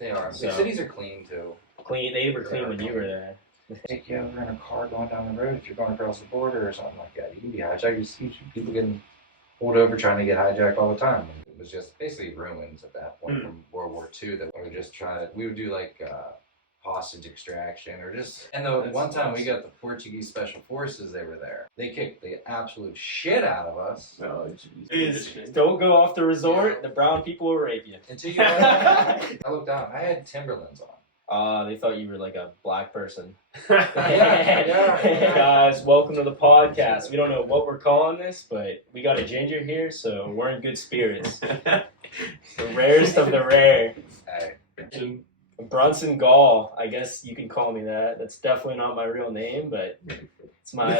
They are. So, the cities are clean too. They were clean when you were there. Take you over in a car going down the road if you're going across the border or something like that. You can be hijacked. You see people getting pulled over trying to get hijacked all the time. It was just basically ruins at that point from World War II that we were just trying to. We would do like hostage extraction or just. And the one time we got the Portuguese Special Forces, they were there. They kicked the absolute shit out of us. Oh, jeez. Don't go off the resort. The brown people will rape you. Until you. I looked down. I had Timberlands on. They thought you were like a black person. Yeah. Guys, welcome to the podcast. We don't know what we're calling this, but we got a ginger here, so we're in good spirits. The rarest of the rare. Hey. Brunson Gall, I guess you can call me that. That's definitely not my real name, but it's my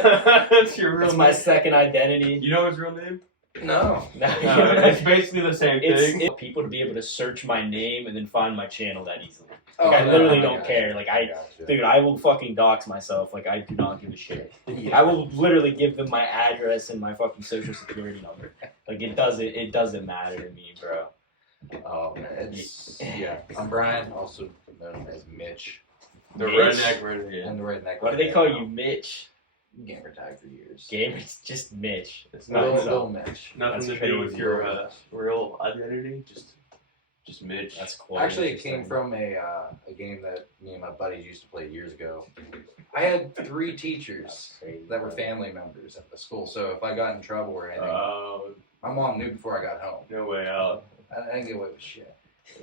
That's your real it's name. my second identity. You know his real name? No. No, it's basically the same thing. It's people to be able to search my name and then find my channel that easily. Oh, Like, I no, literally I don't got care. you. Like, Gotcha. dude, I will fucking dox myself. Like, I do not give a shit. Yeah. I will literally give them my address and my fucking social security number. Like, it doesn't matter to me, bro. Oh man, yeah. I'm Bryan, also known as Mitch, The Mitch? Redneck Redhead. and the Redneck. Why do they call you Mitch? Gamer tag for years? It's just Mitch. It's Little Mitch. nothing That's to do with crazy. your real identity. Just Mitch. That's cool. Actually, it came from a game that me and my buddies used to play years ago. I had 3 teachers that were family members at the school, so if I got in trouble or anything, my mom knew before I got home. No way out. I didn't get away with shit.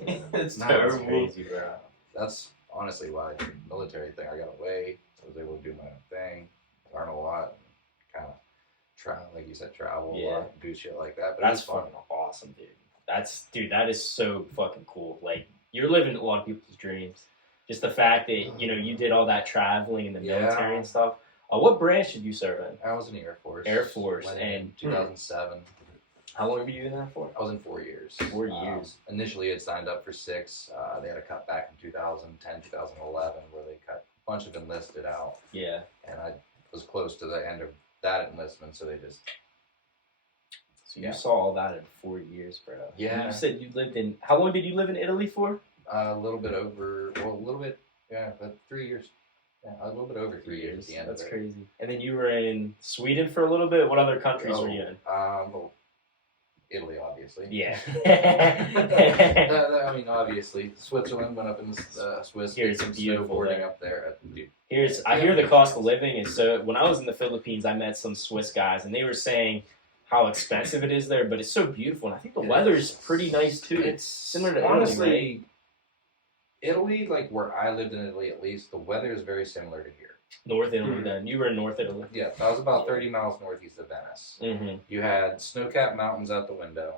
It's No, That's terrible. crazy, bro. That's honestly why the military thing. I got away. I was able to do my own thing, learn a lot, kind of travel, like you said, travel a lot, do shit like that. But That's it's fun. fucking awesome, dude. That is so fucking cool. Like, you're living a lot of people's dreams. Just the fact that, you did all that traveling in the military and stuff. What branch did you serve in? I was in the Air Force. Air Force, Went and in 2007. How long were you in that for? I was in 4 years. 4 years. Initially, it signed up for 6. They had a cut back in 2010, 2011, where they cut a bunch of enlisted out. Yeah. And I was close to the end of that enlistment, so they just. So you saw all that in 4 years, bro. Yeah. You said you lived in. How long did you live in Italy for? A little bit over. Well, a little bit. Yeah, but 3 years. Yeah, a little bit over 3 years at the end. That's of it. crazy. And then you were in Sweden for a little bit. What other countries were you in? Well, Italy, obviously. Yeah. I mean, obviously, Switzerland. Went up in Swiss. Here Did it's some beautiful snowboarding there. up there. I hear the cost of living is so. When I was in the Philippines, I met some Swiss guys, and they were saying how expensive it is there, but it's so beautiful, and I think the weather is pretty nice too. It's similar to honestly, Italy, right? Italy, like where I lived in Italy, at least the weather is very similar to here. North Italy. Then you were in North Italy. Yeah, I was about 30 miles northeast of Venice. Mm-hmm. You had snow-capped mountains out the window,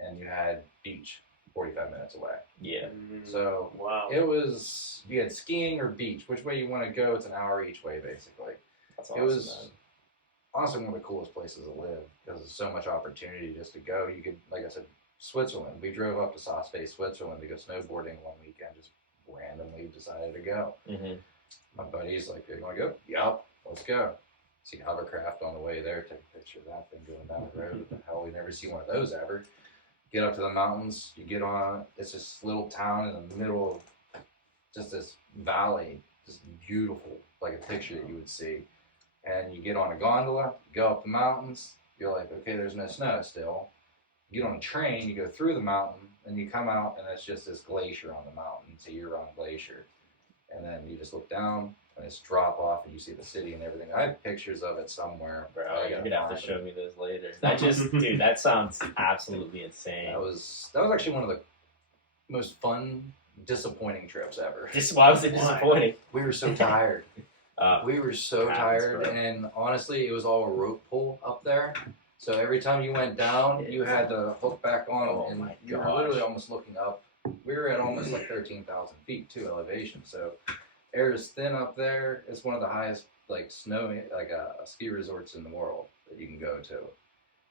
and you had beach 45 minutes away. Yeah. So Wow. it was, you had skiing or beach. Which way you want to go, it's an hour each way, basically. That's awesome. It was honestly one of the coolest places to live because there's so much opportunity just to go. You could, like I said, Switzerland. We drove up to Saas-Fee, Switzerland to go snowboarding one weekend, just randomly decided to go. Mm-hmm. My buddy's like, "You want to go?" Yup, let's go. See hovercraft on the way there, take a picture of that thing going down the road. What the hell, we never see one of those ever. Get up to the mountains, you get on, it's this little town in the middle of just this valley, just beautiful, like a picture that you would see. And you get on a gondola, you go up the mountains, you're like, okay, there's no snow still. You get on a train, you go through the mountain, and you come out, and it's just this glacier on the mountain. It's a year-round glacier. And then you just look down, and it's drop off, and you see the city and everything. I have pictures of it somewhere. Bro, I you're gotta gonna have to find show them. me those later. That just, dude, that sounds absolutely insane. That was actually one of the most fun, disappointing trips ever. Why was it disappointing? We were so tired. We were so happens, tired, bro. and honestly, it was all a rope pull up there. So every time you went down, you had to hook back on, Oh and my you were gosh. literally almost looking up. We were at almost like 13,000 feet too elevation. So air is thin up there. It's one of the highest like snow ski resorts in the world that you can go to,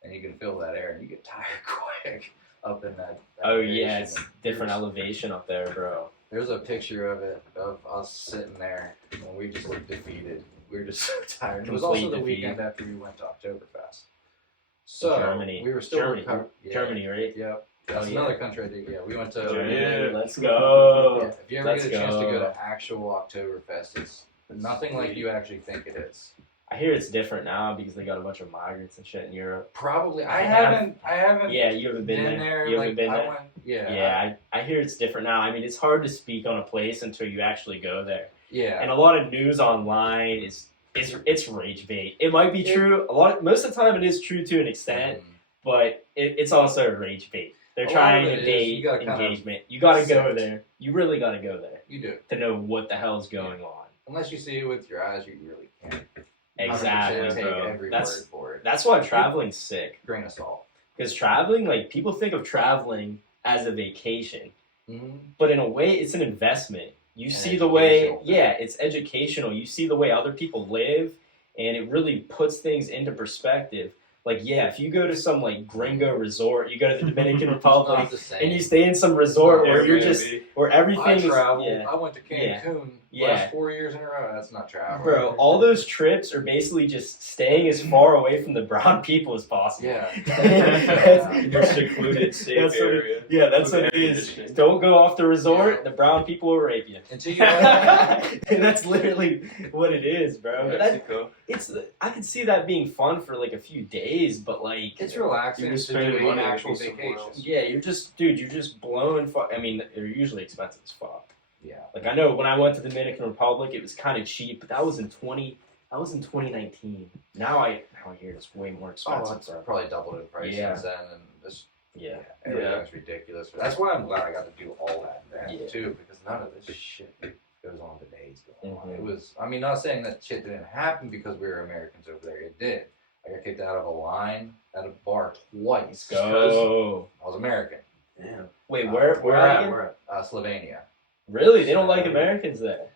and you can feel that air, and you get tired quick up in that. Oh yeah, elevation. it's different elevation up there, bro. There's a picture of it, of us sitting there, and we just looked defeated. We were just so tired. It was also the Complete weekend after we went to Oktoberfest. So Germany. we were still Germany, recovering. Yeah. Germany, right? Yep. That's Oh, another country I think. Yeah, we went to. Germany, let's go. Yeah, if you ever Let's get a chance to go go. to actual Oktoberfest, it's nothing like you actually think it is. I hear it's different now because they got a bunch of migrants and shit in Europe. Probably. I Yeah. haven't. Yeah, you haven't been there. You haven't been I there. went. Yeah. Yeah, I hear it's different now. I mean, it's hard to speak on a place until you actually go there. Yeah. And a lot of news online is it's rage bait. It might be true. Most of the time, it is true to an extent, but it's also rage bait. They're trying to bait engagement. You got to go there. You really got to go there. You do. To know what the hell's going on. Unless you see it with your eyes, you really can't. Exactly, take bro. every word for it. That's why traveling's sick. Grain of salt. Because traveling, like, people think of traveling as a vacation. Mm-hmm. But in a way, it's an investment. You And see the way, educational. it's educational. You see the way other people live, and it really puts things into perspective. Like, if you go to some, like, gringo resort, you go to the Dominican Republic, Not the same. and you stay in some resort where you're Airbnb. just, where everything I is, traveled. I went to Cancun Yeah. last 4 years in a row. That's not travel. Bro, all those trips are basically just staying as far away from the brown people as possible. Yeah. That's- Your secluded, safe That's what area. Yeah, that's With what it air is. conditioning. Don't go off the resort. Yeah. The brown people will rape you. Until you. That's literally what it is, bro. But Mexico. I could see that being fun for like a few days, but like It's relaxing You're just to do spending an money to actual be somewhere vacation. else. yeah, you're just blowing. I mean, they're usually expensive as fuck. Yeah. Like I know when I went to the Dominican Republic, it was kind of cheap, but that was in 2019. Now I hear it's way more expensive. It's probably doubled in price Yeah. since then, and this. Yeah. Everything's ridiculous. That's why I'm glad I got to do all that then Yeah. too, because none of this shit goes on today's going on. Mhm. It was. I mean, not saying that shit didn't happen because we were Americans over there. It did. I got kicked out of a line at a bar twice because Go. I was American. Damn. Wait, where at? again? Where at? Slovenia. Really? They don't like Americans there.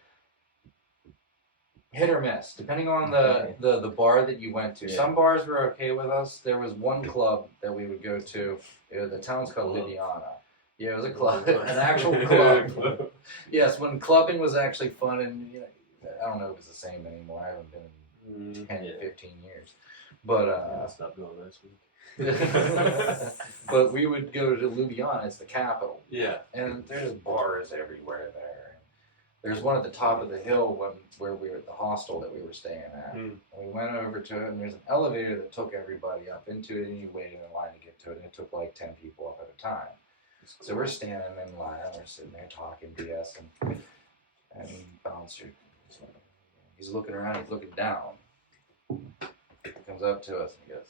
Hit or miss, depending on the bar that you went to. Yeah. Some bars were okay with us. There was one club that we would go to. The town's called Ljubljana. Yeah, it was a club, an actual club. Yes, when clubbing was actually fun, and I don't know if it's the same anymore. I haven't been in 10, 15 years. But I'll stop going this week. but we would go to Ljubljana. It's the capital. Yeah. And there's bars everywhere there. There's one at the top of the hill where we were at the hostel that we were staying at. Mm. And we went over to it, and there's an elevator that took everybody up into it, and you waited in line to get to it, and it took like 10 people up at a time. So we're standing in line, we're sitting there talking BS, and bouncer, he's looking around, he's looking down. He comes up to us, and he goes,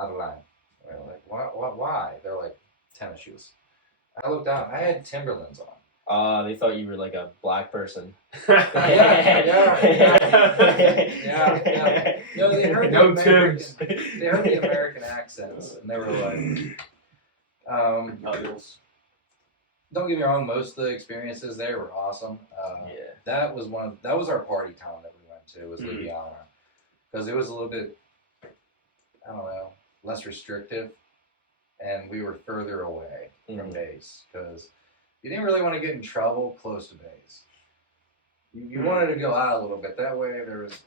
out of line. We're like, why? They're like, tennis shoes. I looked down, I had Timberlands on. They thought you were like a black person. Yeah. No, they heard No the Timbs. They heard the American accents, and they were like, don't get me wrong, most of the experiences there were awesome. That was our party town that we went to, was Ljubljana. Because it was a little bit, I don't know, less restrictive, and we were further away from base, because you didn't really want to get in trouble close to base. You wanted to go out a little bit. That way there was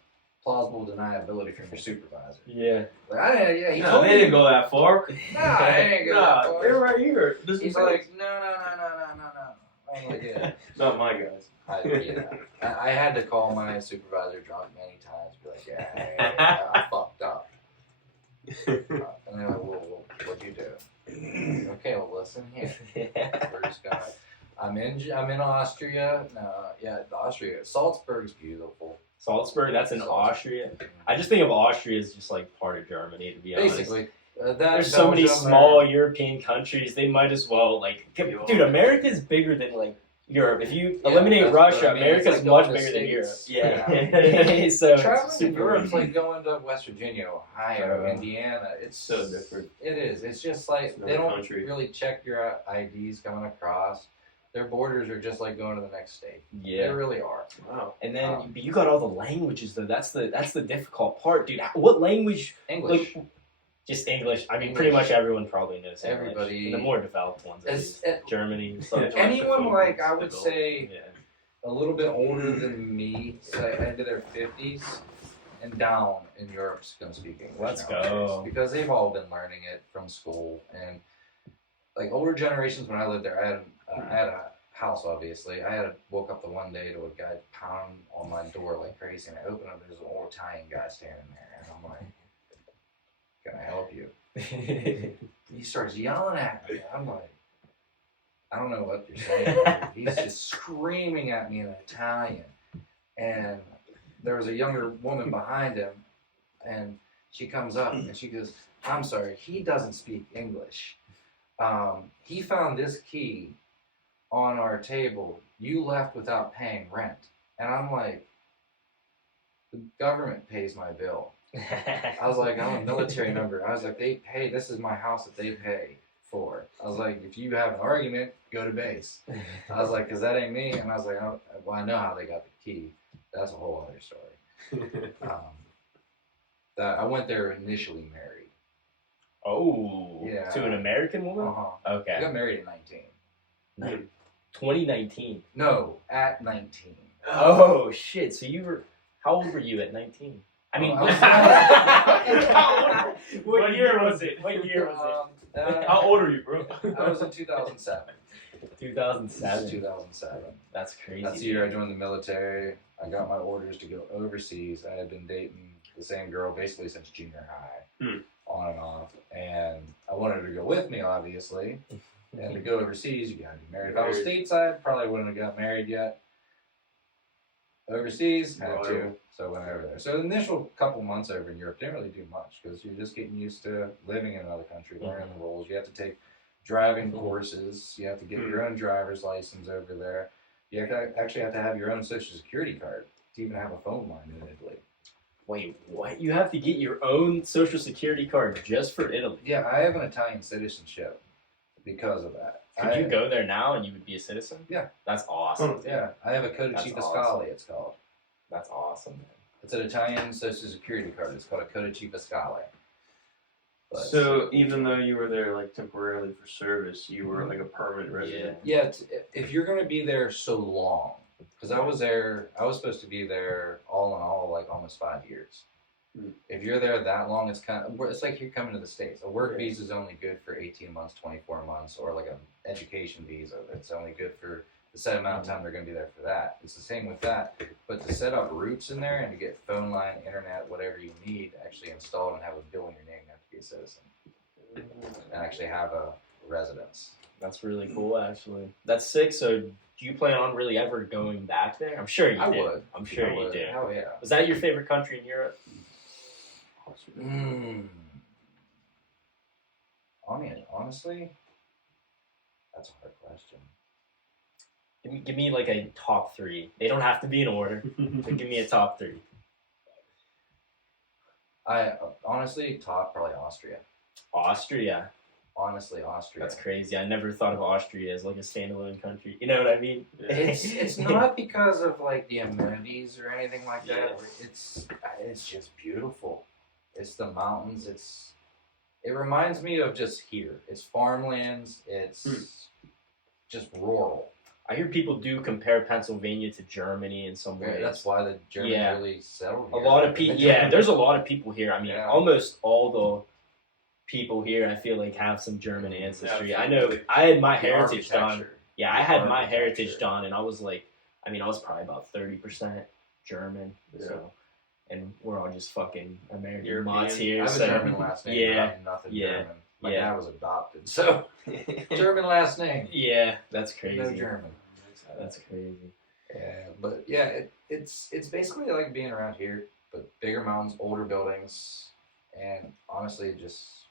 plausible deniability from your supervisor. Yeah. Like, he No, told they me. didn't go that far. Nah, they didn't go that far. They're right here. This He's is like, no. I'm like, yeah. not my guys. I had to call my supervisor drunk many times, be like, I fucked up. And they're like, well, what'd you do? Okay, well, listen here. We're just gonna. I'm in Austria. Austria. Salzburg's beautiful. Salzburg, that's in Austria. I just think of Austria as just like part of Germany, to be honest. Basically, There's so many small European countries. They might as well dude. America is bigger than like Europe. If you eliminate Russia, America's it's like much going to bigger than Europe. States. Yeah. So Traveling in super Europe's easy. like going to West Virginia, Ohio, Indiana. It's So different. It is. It's just like It's they another don't country. really check your IDs coming across. Their borders are just like going to the next state. Yeah. They really are. Wow. And then but you got all the languages though. That's the difficult part, dude. What language? English. Like, just English. I mean, English. pretty much everyone probably knows English. Everybody- The more developed ones, at least. Germany. Anyone like I would say Yeah. a little bit older than me, say into their 50s and down in Europe's going to speak English. Let's nowadays, go. because they've all been learning it from school, and like older generations when I lived there, I had a house obviously. I woke up the one day to a guy pounding on my door like crazy, and I opened up. There's an old Italian guy standing there, and I'm like, "Can I help you?" He starts yelling at me. I'm like, I don't know what you're saying. He's just screaming at me in Italian, and there was a younger woman behind him, and she comes up and she goes, "I'm sorry, he doesn't speak English. He found this key on our table. You left without paying rent." And I'm like, the government pays my bill. I was like, I'm a military member. I was like, they pay, this is my house that they pay for. I was like, if you have an argument, go to base. I was like, because that ain't me. And I was like, oh, well, I know how they got the key. That's a whole other story. That I went there initially married. Oh, yeah. To an American woman? Uh-huh. Okay. I got married at 19. 2019. No, at 19. Oh, shit. So you were, how old were you at 19? I mean, what year was it? What year was it? How old are you, bro? I was in 2007. 2007. 2007. That's crazy. That's the year I joined the military. I got my orders to go overseas. I had been dating the same girl basically since junior high, on and off. And I wanted her to go with me, obviously. And to go overseas, you gotta be married. If I was stateside, probably wouldn't have got married yet. Overseas, had to. So I went over there. So the initial couple months over in Europe didn't really do much because you're just getting used to living in another country, learning the rules. You have to take driving courses. You have to get your own driver's license over there. You actually have to have your own social security card to even have a phone line in Italy. Wait, what? You have to get your own social security card just for Italy? Yeah, I have an Italian citizenship because of that. Could you go there now and you would be a citizen? Yeah. That's awesome. Yeah, I have a Codice Fiscale, it's called. That's awesome, man. It's an Italian social security card. It's called a Codice Fiscale. But, so even though you were there like temporarily for service, you were like a permanent resident. Yeah. If you're going to be there so long, because I was supposed to be there all in all like almost 5 years. If you're there that long, it's like you're coming to the States. A work visa is only good for 18 months, 24 months, or like an education visa. It's only good for the set amount of time they're going to be there for that. It's the same with that. But to set up roots in there and to get phone line, internet, whatever you need actually installed and have a bill in your name, you have to be a citizen and actually have a residence. That's really cool, actually. That's sick. So do you plan on really ever going back there? I'm sure you do. I would. I'm sure you do. Hell yeah. Was that your favorite country in Europe? Honestly, that's a hard question. Give me like a top three. They don't have to be in order, but give me a top three. I honestly probably Austria. Austria. Honestly, Austria. That's crazy. I never thought of Austria as like a standalone country. You know what I mean? It's not because of like the amenities or anything like that. It's just beautiful. It's the mountains. It reminds me of just here. It's farmlands. It's just rural. I hear people do compare Pennsylvania to Germany in some ways. That's why the Germans really settled here. A lot of people. Yeah, there's a lot of people here. I mean, almost all the people here, I feel like, have some German ancestry. Yeah, I know. I had my heritage done. Yeah, I had my architecture. heritage done, and I was like, I was probably about 30% German. Yeah. So, and we're all just fucking American European. mods here. I have so, a German last name. Yeah, But I'm nothing yeah, German. My yeah. dad was adopted, so German last name. Yeah, that's crazy. No German. That's crazy. Yeah, but yeah, it's basically like being around here, but bigger mountains, older buildings, and honestly, just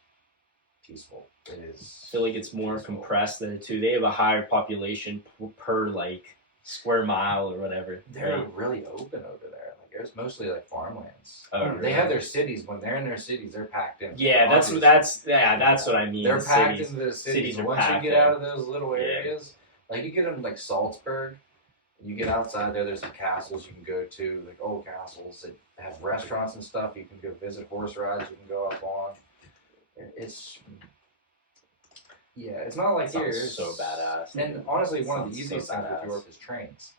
peaceful. It is. I feel like it's more compressed there too. They have a higher population per like square mile or whatever. They're right? really open over there. Like it's mostly like farmlands. Oh, They really? have their cities. When they're in their cities, they're packed in. Yeah, that's what I mean. They're packed cities. into the cities. Cities are Once you packed get in. out of those little areas, like you get in like Salzburg, you get outside there. There's some castles you can go to, like old castles that have restaurants and stuff. You can go visit horse rides. You can go up on. It's not like here. Sounds so badass. And honestly, one of the Sounds easiest so things with badass. Europe is trains.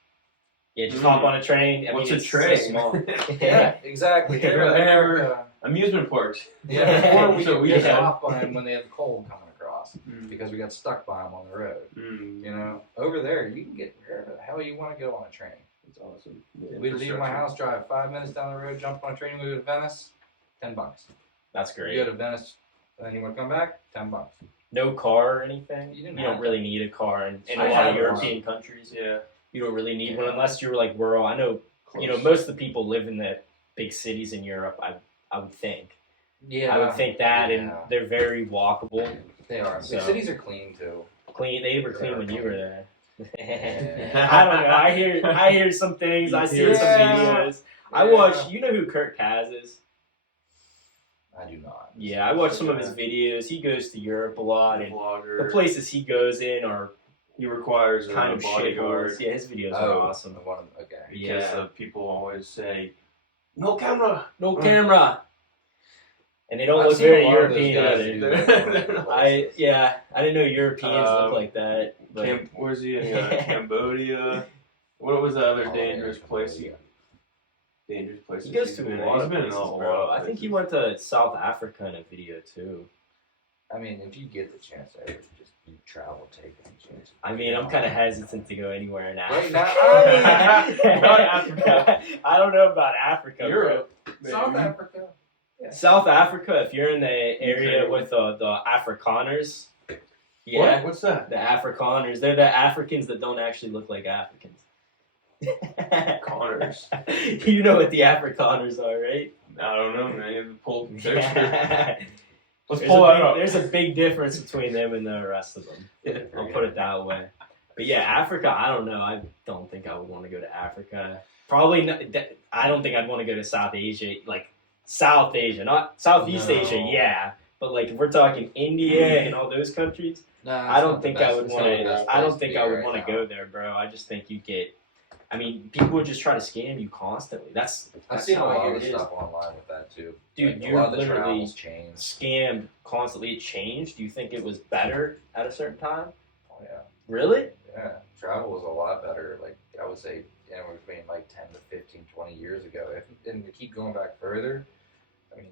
Yeah, just hop on a train. What's mean, a it's train? So small. Yeah, exactly. Here Here, I am. Amusement parks. yeah, before we So we we just had- hop on when they have coal coming across. lost because we got stuck by them on the road. Mm. You know, over there you can get wherever the hell you want to go on a train. That's awesome. We leave my house, drive 5 minutes down the road, jump on a train, we go to Venice, $10. That's great. You go to Venice, and then you want to come back, $10. No car or anything. You don't really need a car in a I lot have of a European countries. Yeah. You don't really need one unless you're like rural. I know, most of the people live in the big cities in Europe. I would think. Yeah. I would think that, and they're very walkable. They are. So, the cities are clean too. They were clean when you were there. I don't know. I hear some things. I see some videos. I watch. You know who Kurt Kaz is? I do not. Yeah, I watch some of his videos. He goes to Europe a lot, and vlogger. the places he goes in are He requires kind a of bodyguard. shitholes. Yeah, his videos are awesome. Okay. Because people always say, "No camera, no camera," and they don't I've look seen very a lot of those European guys either. do that. I didn't know Europeans look like that. But Where's he in Cambodia? What was the other dangerous place? Dangerous places. he goes to a lot He's of been in places, a lot bro. of I think he places. went to South Africa in a video too. I mean, if you get the chance, I would just you travel, take any chance. I mean, I'm kind of hesitant to go anywhere in Right Africa. now, Not Africa. I don't know about Africa, Europe. South Africa. bro. South Africa, if you're in the area with the Afrikaners, yeah, What's that? the Afrikaners, they're the Africans that don't actually look like Africans. Connors. You know what the Afrikaners are, right? I don't know, man. You have to pull the picture. Yeah. Let's pull that up. There's a big difference between them and the rest of them. I'll put it that way. But yeah, Africa, I don't know. I don't think I would want to go to Africa. Probably not. I don't think I'd want to go to South Asia, like South Asia, not Southeast Asia, yeah. But like if we're talking India and all those countries, I don't think I would want to. I don't think I would want to go there, bro. I just think you get. I mean, people would just try to scam you constantly. I've seen a how lot it of is. stuff online with that too. Dude, like, a you're lot of the literally travels changed. scammed constantly. It changed. Do you think it was better at a certain time? Oh yeah. Really? Yeah, travel was a lot better. Like I would say, anywhere between like 10 to 15, 20 years ago. And to keep going back further, I mean,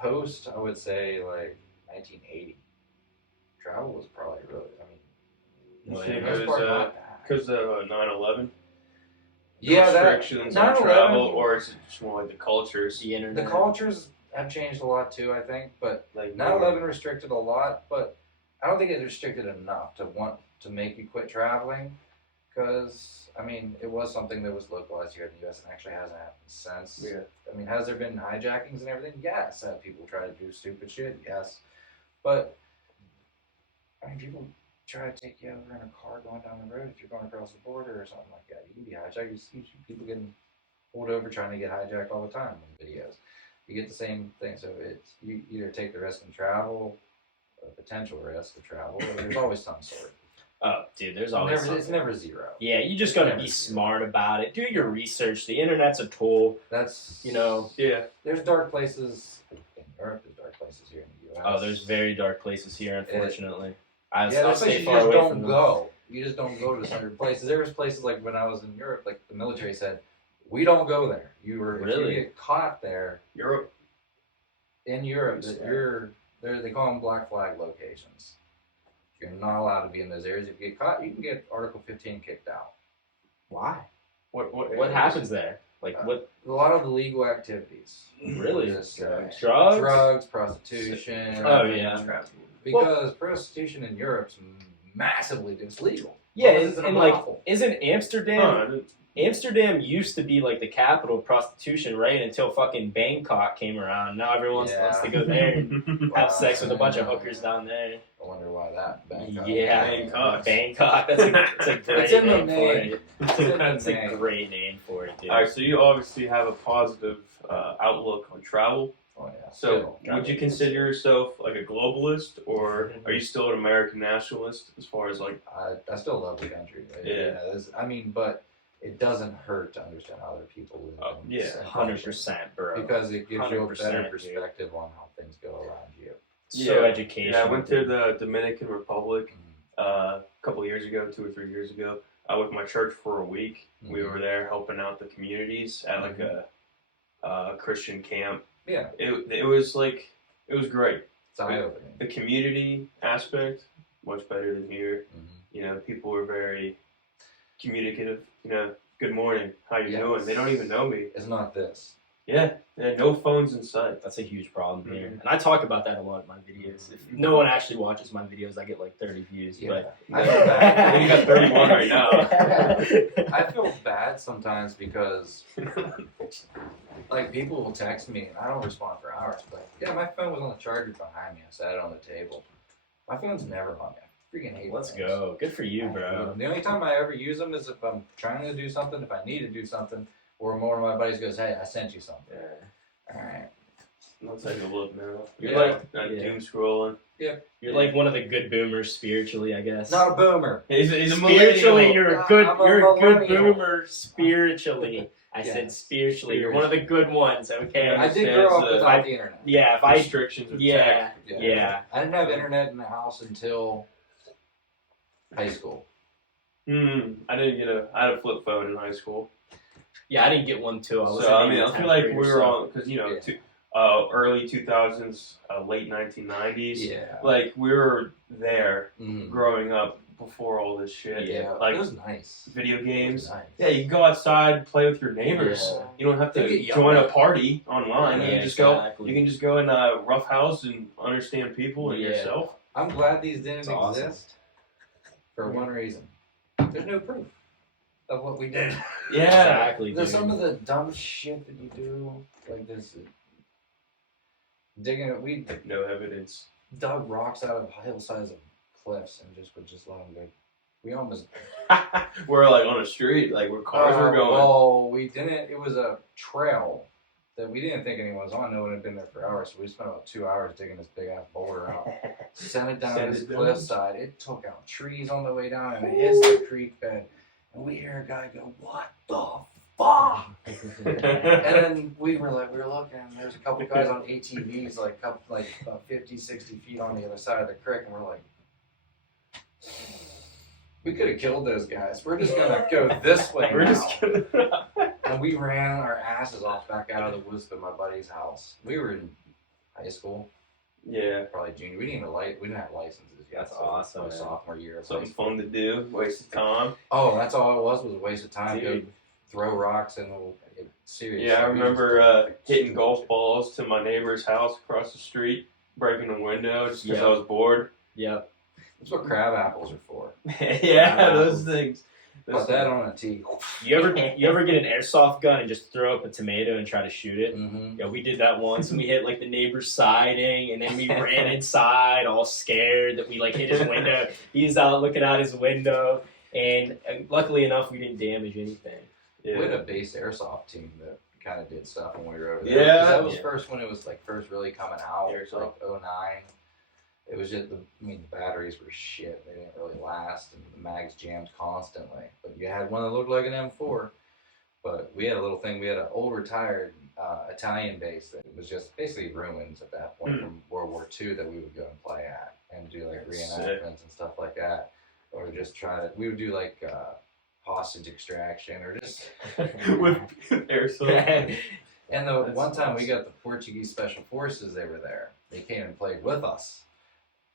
post I would say like 1980, travel was probably really. I mean, You think most it part was not bad. because of 9/11? Yeah, that Restrictions on 9/11 travel, or is it just more like the cultures? The internet. The cultures have changed a lot too, I think. But Like 9/11 restricted a lot, but I don't think it restricted enough to want to make you quit traveling. Because I mean, it was something that was localized here in the U.S. and actually hasn't happened since. Yeah. I mean, has there been hijackings and everything? Yes. Have people try to do stupid shit? Yes. But I mean, people try to take you over in a car going down the road if you're going across the border or something like that. You can be hijacked. You see people getting pulled over trying to get hijacked all the time in videos. You get the same thing. So it's you either take the risk and travel, or potential risk of travel, or there's always some sort. Oh, dude, there's always It's never zero. Yeah, you just gotta be smart about it. Do your research. The internet's a tool. That's Yeah. There's dark places in Europe. There's dark places here in the U.S. Oh, there's very dark places here, unfortunately. I'll there's stay places you far just away don't from them. go. You just don't go to certain places. There was places like when I was in Europe, like the military said, we don't go there. If you get caught there Europe. in Europe, they call them black flag locations. You're not allowed to be in those areas. If you get caught, you can get Article 15 kicked out. Why? What happens there? Like what? A lot of illegal activities. Really? Just, Drugs? Drugs, prostitution. Oh yeah. Because prostitution in Europe's massively it's legal. Yeah, Well, and like, isn't Amsterdam? Amsterdam used to be like the capital of prostitution, right? Until fucking Bangkok came around. Now everyone wants to go there and have sex with a bunch of hookers down there. I wonder why that. Bangkok. Yeah, Bangkok. That's a great It's in the name for name. it. It's in the That's a name. great name for it, dude. All right, so you obviously have a positive outlook on travel. Oh yeah. So, Still. would you consider yourself like a globalist, or are you still an American nationalist as far as like? I still love the country. Yeah. I mean, but it doesn't hurt to understand how other people live. in yeah, this 100%, bro. Because it gives you a 100%, better dude. perspective on how things go around you. So educational. Yeah, I went to dude. the Dominican Republic a couple years ago, 2 or 3 years ago. With my church for a week. We Mhm. were there helping out the communities at like a Christian camp. Yeah. It was great. It's eye-opening. The community aspect, much better than here. Mm-hmm. You know, people are very communicative. You know, good morning, how you Yes. doing? They don't even know me. It's not this. Yeah, no phones in sight. That's a huge problem here. Mhm. And I talk about that a lot in my videos. If no one actually watches my videos, I get like 30 views. Yeah. But I feel bad. You got 31 right now. I feel bad sometimes because, like, people will text me and I don't respond for hours. But yeah, my phone was on the charger behind me. I sat it on the table. My phone's never on me. I freaking hate Let's phones. go. Good for you, bro. The only time I ever use them is if I'm trying to do something, if I need to do something, or one of my buddies goes, "Hey, I sent you something." Yeah. All right. Let's take a look now. You're Yeah. like doom scrolling. You're like one of the good boomers spiritually, I guess. Not a boomer. He's a Spiritually, millennial. you're a good. I'm a You're a good millennial. boomer. Spiritually, I said Yes. spiritually. You're one of the good ones. Okay. Yeah. I did grow up Understands, without the internet. Yeah. If I. restrictions of tech. Yeah. I didn't have internet in the house until high school. I didn't get I had a flip phone in high school. Yeah. I didn't get one too. I was. So I in mean, I 10th feel like grade we or were so. on because Yeah. early 2000s, late 1990s. Yeah. Like we were there Mm. growing up before all this shit. Yeah. Like it was nice. video It games. was nice. Yeah, you can go outside, play with your neighbors. Yeah. You don't have They to get join a yelled at. party online. Yeah, you can just exactly. go. You can just go in a rough house and understand people and Yeah. yourself. I'm glad these didn't It's awesome. exist for one reason. There's no proof of what we did. Yeah. Exactly. There's dude. some of the dumb shit that you do, like this digging. We No evidence. dug rocks out of hillsides of cliffs and would just let them go. We almost. We're like on a street, like where cars were going. Well, we didn't. It was a trail that we didn't think anyone was on. No one had been there for hours, so we spent about 2 hours digging this big ass boulder out. Sent it down Send this it down. cliffside. It took out trees on the way down and it hits the creek bed. And we hear a guy go, "What the fuck?" And then we were looking, and there's a couple guys on ATVs, like about 50, 60 feet on the other side of the creek, and we're like, we could have killed those guys. We're just gonna go this way We're now. just gonna. And we ran our asses off back out of the woods to my buddy's house. We were in high school, Yeah. probably junior. We didn't have licenses yet. That's so awesome, it was man. sophomore year of high Something school. fun to do. Waste of time. Oh, that's all it was a waste of time. Dude. Go throw rocks and serious. Yeah, I stuff. We remember just- hitting golf balls to my neighbor's house across the street, breaking a window just because Yeah. I was bored. Yep. That's what crab apples are for. Yeah, those things. Put that on a tee. You ever get an airsoft gun and just throw up a tomato and try to shoot it? Mm-hmm. Yeah, we did that once, and we hit like the neighbor's siding, and then we ran inside, all scared that we like hit his window. He's out looking out his window, and luckily enough, we didn't damage anything. Yeah. We had a base airsoft team that kind of did stuff when we were over there. Yeah. 'Cause that was Yeah. first when it was like first really coming out, Airsoft. like 09. It was just the batteries were shit. They didn't really last, and the mags jammed constantly. But you had one that looked like an M4. But we had a little thing. We had an old retired Italian base that was just basically ruins at that point from World War II that we would go and play at and do like That's reenactments and stuff like that, or just we would do like hostage extraction or just. With airsoft. And the That's one time we awesome. got the Portuguese Special Forces, they were there. They came and played with us.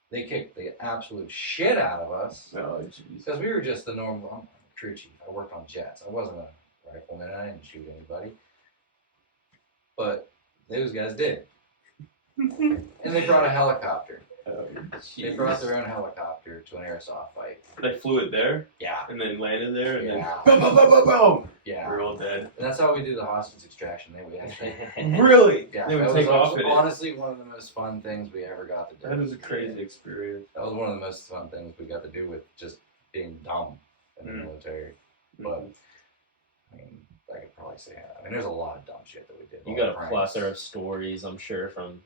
They kicked the absolute shit out of us Oh, jeez. because we were just the normal. I'm a crew chief. I worked on jets. I wasn't a rifleman. I didn't shoot anybody. But those guys did. And they brought a helicopter. Oh, They brought their own helicopter to an airsoft fight. They flew it there Yeah. and then landed there and Yeah. then boom, boom, boom, boom, boom. Yeah. We're all dead. And that's how we do the hostage extraction. We actually. Really? Yeah. They would That take was off at it. honestly one of the most fun things we ever got to do. That is a crazy experience. That was one of the most fun things we got to do with just being dumb in the military. But I mean, I could probably say, I mean, there's a lot of dumb shit that we did. You lot got of a pranks. plethora of stories, I'm sure, from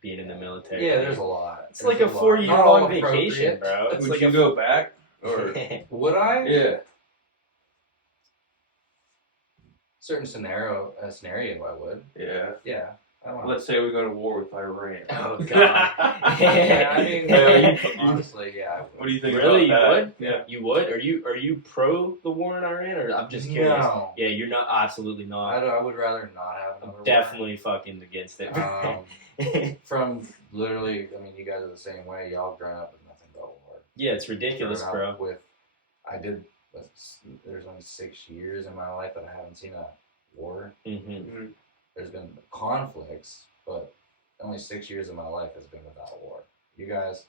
being in the military. Yeah, there's a lot. It's like a There's lot. 4-year Not all long vacation, appropriate. bro. It's Would like you a go back? Or Would I? yeah. Certain scenario I would. Yeah. Yeah. Let's say we go to war with Iran. Oh God. Yeah, I mean, Yeah. honestly, yeah. I would. What do you think Really, you about that? would? Yeah. You would? Are you pro the war in Iran, or I'm just curious? No. Yeah, you're not. Absolutely not. I would rather not have I'm another war. definitely fucking against it. From literally, I mean, you guys are the same way. Y'all grown up with nothing but war. Yeah, it's ridiculous, Grown bro. up there's only 6 years in my life that I haven't seen a war. Mm-hmm. There's been conflicts, but only 6 years of my life has been without war. You guys,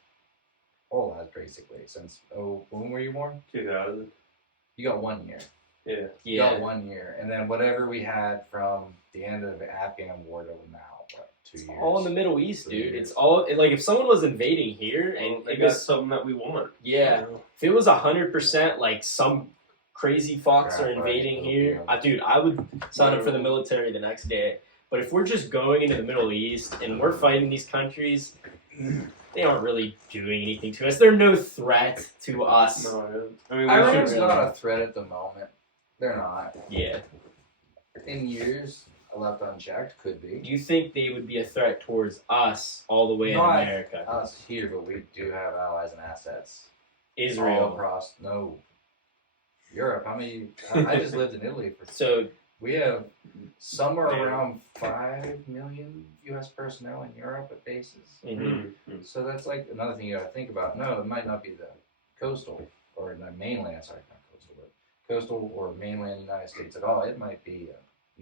all that basically since when were you born? 2000. You got 1 year. Yeah. You got 1 year, and then whatever we had from the end of the Afghan war to now, what, 2 years? All in the Middle East, 3 dude. years. It's all like if someone was invading here Well, and they it got was something that we want. yeah, You know? if it was 100% like some crazy fucks are Right, invading right. here, dude, I would sign up for the military the next day. But if we're just going into the Middle East and we're fighting these countries, they aren't really doing anything to us. They're no threat to us. No, I mean, we Iran's should not a threat at the moment. They're not. Yeah. In years, left unchecked, could be. Do you think they would be a threat towards us all the way in Not America? Us here, but we do have allies and assets. All Israel. across, no. Europe, I just lived in Italy for. So We have somewhere Damn. around 5 million U.S. personnel in Europe at bases. mhm. So that's like another thing you got to think about. No, it might not be the coastal or the mainland, sorry, not coastal, but coastal or mainland United States at all. It might be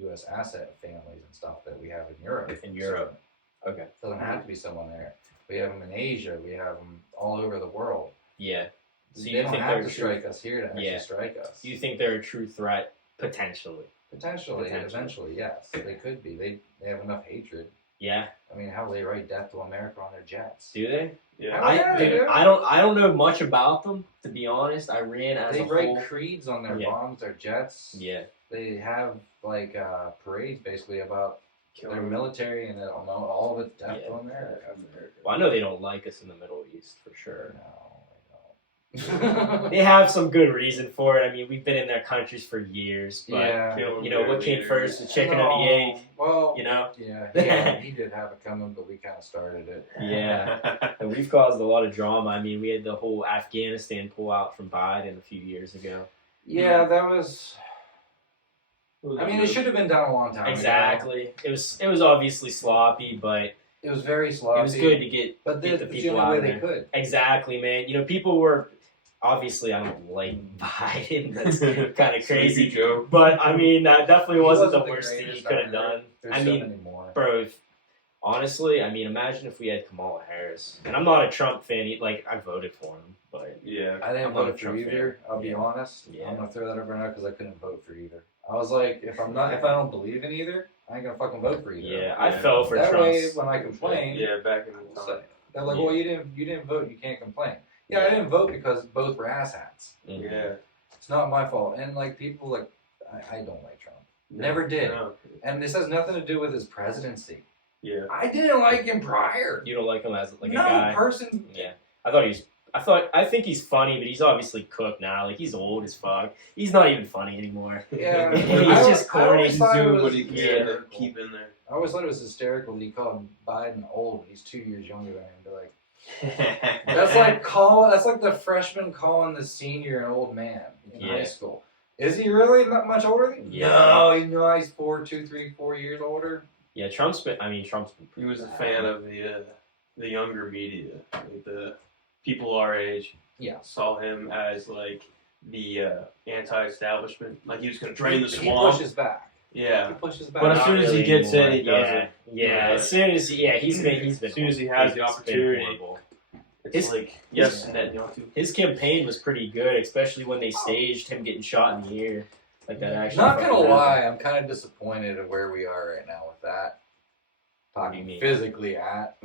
U.S. asset families and stuff that we have in Europe. In Europe. Okay. So it doesn't have to be someone there. We have them in Asia. We have them all over the world. Yeah. So They you don't think have they're to a true, strike us here to actually Yeah. strike us. you think they're a true threat potentially? Potentially, eventually, yes. They could be. They have enough hatred. Yeah. I mean, how they write death to America on their jets? Do they? Yeah. Yeah. I don't know much about them, to be honest. Iran as They a write whole. creeds on their Yeah. bombs, their jets. Yeah. They have like parades basically about their Killing military and all of it death Yeah. to America. Well, I know they don't like us in the Middle East for sure. No, They have some good reason for it. I mean, we've been in their countries for years, but yeah. Killing you know what came first, the chicken or the egg? Well, You know? yeah, he did have it coming, but we kind of started it. Yeah. And we've caused a lot of drama. I mean, we had the whole Afghanistan pullout from Biden a few years ago. Yeah, that was. I mean, it should have been done a long time ago. Exactly. It was obviously sloppy, but It was very sloppy. it was good to get But get the the people only out way of they there. could. Exactly, man. You know, people were obviously I don't like Biden. That's kind of crazy. Joe. But I mean, that definitely He wasn't the wasn't the worst thing he greatest could have either. done. There's I so mean, many more. bro, honestly, I mean, imagine if we had Kamala Harris. And I'm not a Trump fan. Like, I voted for him, but Yeah. I didn't I'm not a vote for Trump either. fan. I'll be Yeah. honest. Yeah. I'm gonna throw that over now because I couldn't vote for either. I was like, if I don't believe in either, I ain't gonna fucking vote for either. yeah, I Yeah. fell for that way, Trump's. when I complain, Yeah, back in the I'll time. say- they're like, Yeah. well, you didn't vote, you can't complain. Yeah, I didn't vote because both were asshats. Mhm. Yeah. It's not my fault. And like people like, I don't like Trump. Never did. No. And this has nothing to do with his presidency. Yeah. I didn't like him prior. You don't like him as like no a guy. person. Yeah, I think he's funny, but he's obviously cooked now. Like he's old as fuck. He's not even funny anymore. Yeah, He's I just I always corny. thought it Doing was what he can to hysterical. keep in there. I always thought it was hysterical that he called Biden old. He's 2 years younger than him. They're like, that's like the freshman calling the senior an old man in high Yeah. school. Is he really not much older than you? Yeah. No, he's 4 years older. Yeah, Trump's been He pretty was a bad. fan of the younger media, like the people our age. Yeah. Saw him as like the anti-establishment, like he was gonna drain the He swamp. pushes back. Yeah. He pushes back. But as Not soon as he really gets in, he anymore. does it. Yeah, Yeah. as soon as he's been As soon as he has the it's been opportunity. horrible. It's His- like yes, Netanyahu. His campaign was pretty good, especially when they staged him getting shot in the ear. Like that actually. Not gonna fucking lie, happened. I'm kind of disappointed at where we are right now with that. What do you mean? Physically at.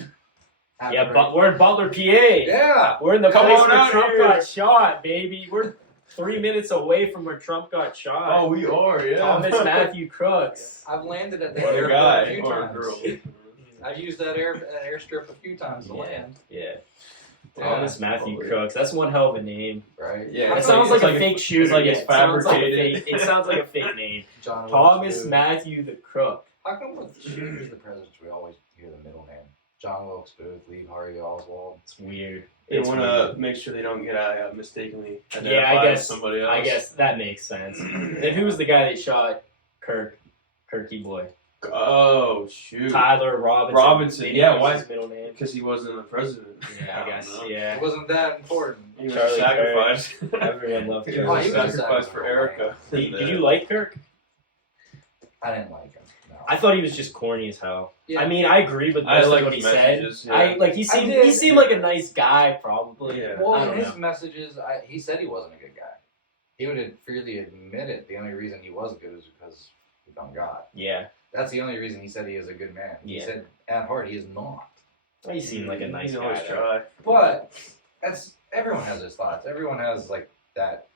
Yeah, but we're in Butler, PA. Yeah. We're in the Come place on where out Trump here. got shot, baby. We're 3 minutes away from where Trump got shot. Oh, we are, yeah. Thomas Matthew Crooks. I've landed at the What a airport a guy few or a times. girl. I've used that airstrip a few times to Yeah. land. Yeah. Yeah, Thomas Matthew probably. Crooks. That's one hell of a name. Right? Yeah, That it's sounds like- like, it's a like fake shoe. it's like Yeah, it's it sounds like a fabricated. fake- It sounds like a fake name. John Thomas Wilkes Booth. Matthew the Crook. How come with shooters, the presidents, we always hear the middle name? John Wilkes Booth, Lee Harvey Oswald. It's weird. They It's want weird. to make sure they don't get mistakenly identified Yeah, I as guess somebody else. I guess that makes sense. Then who was the guy that shot Kirky boy? Oh shoot, Tyler Robinson. Robinson, They didn't yeah, use why? his middle name? Because he wasn't the president. Yeah, I don't guess. know. Yeah. It wasn't that important. He was Charlie sacrificed. Everyone loved He Kirk. was he a was a sacrifice for sacrifice. Erica. Did you like Kirk? I didn't like him. No. I thought he was just corny as hell. Yeah. I mean, I agree with I most like of what he his said. messages, I yeah. like he did. seemed like a nice guy, probably. Yeah. Well, I in don't his know. messages, he said he wasn't a good guy. He would freely admit it. The only reason he was good is because he found God. Yeah. That's the only reason he said he is a good man. He Yeah. said at heart he is not. He seemed like a nice He guy. always though. try. But everyone has his thoughts. Everyone has like that.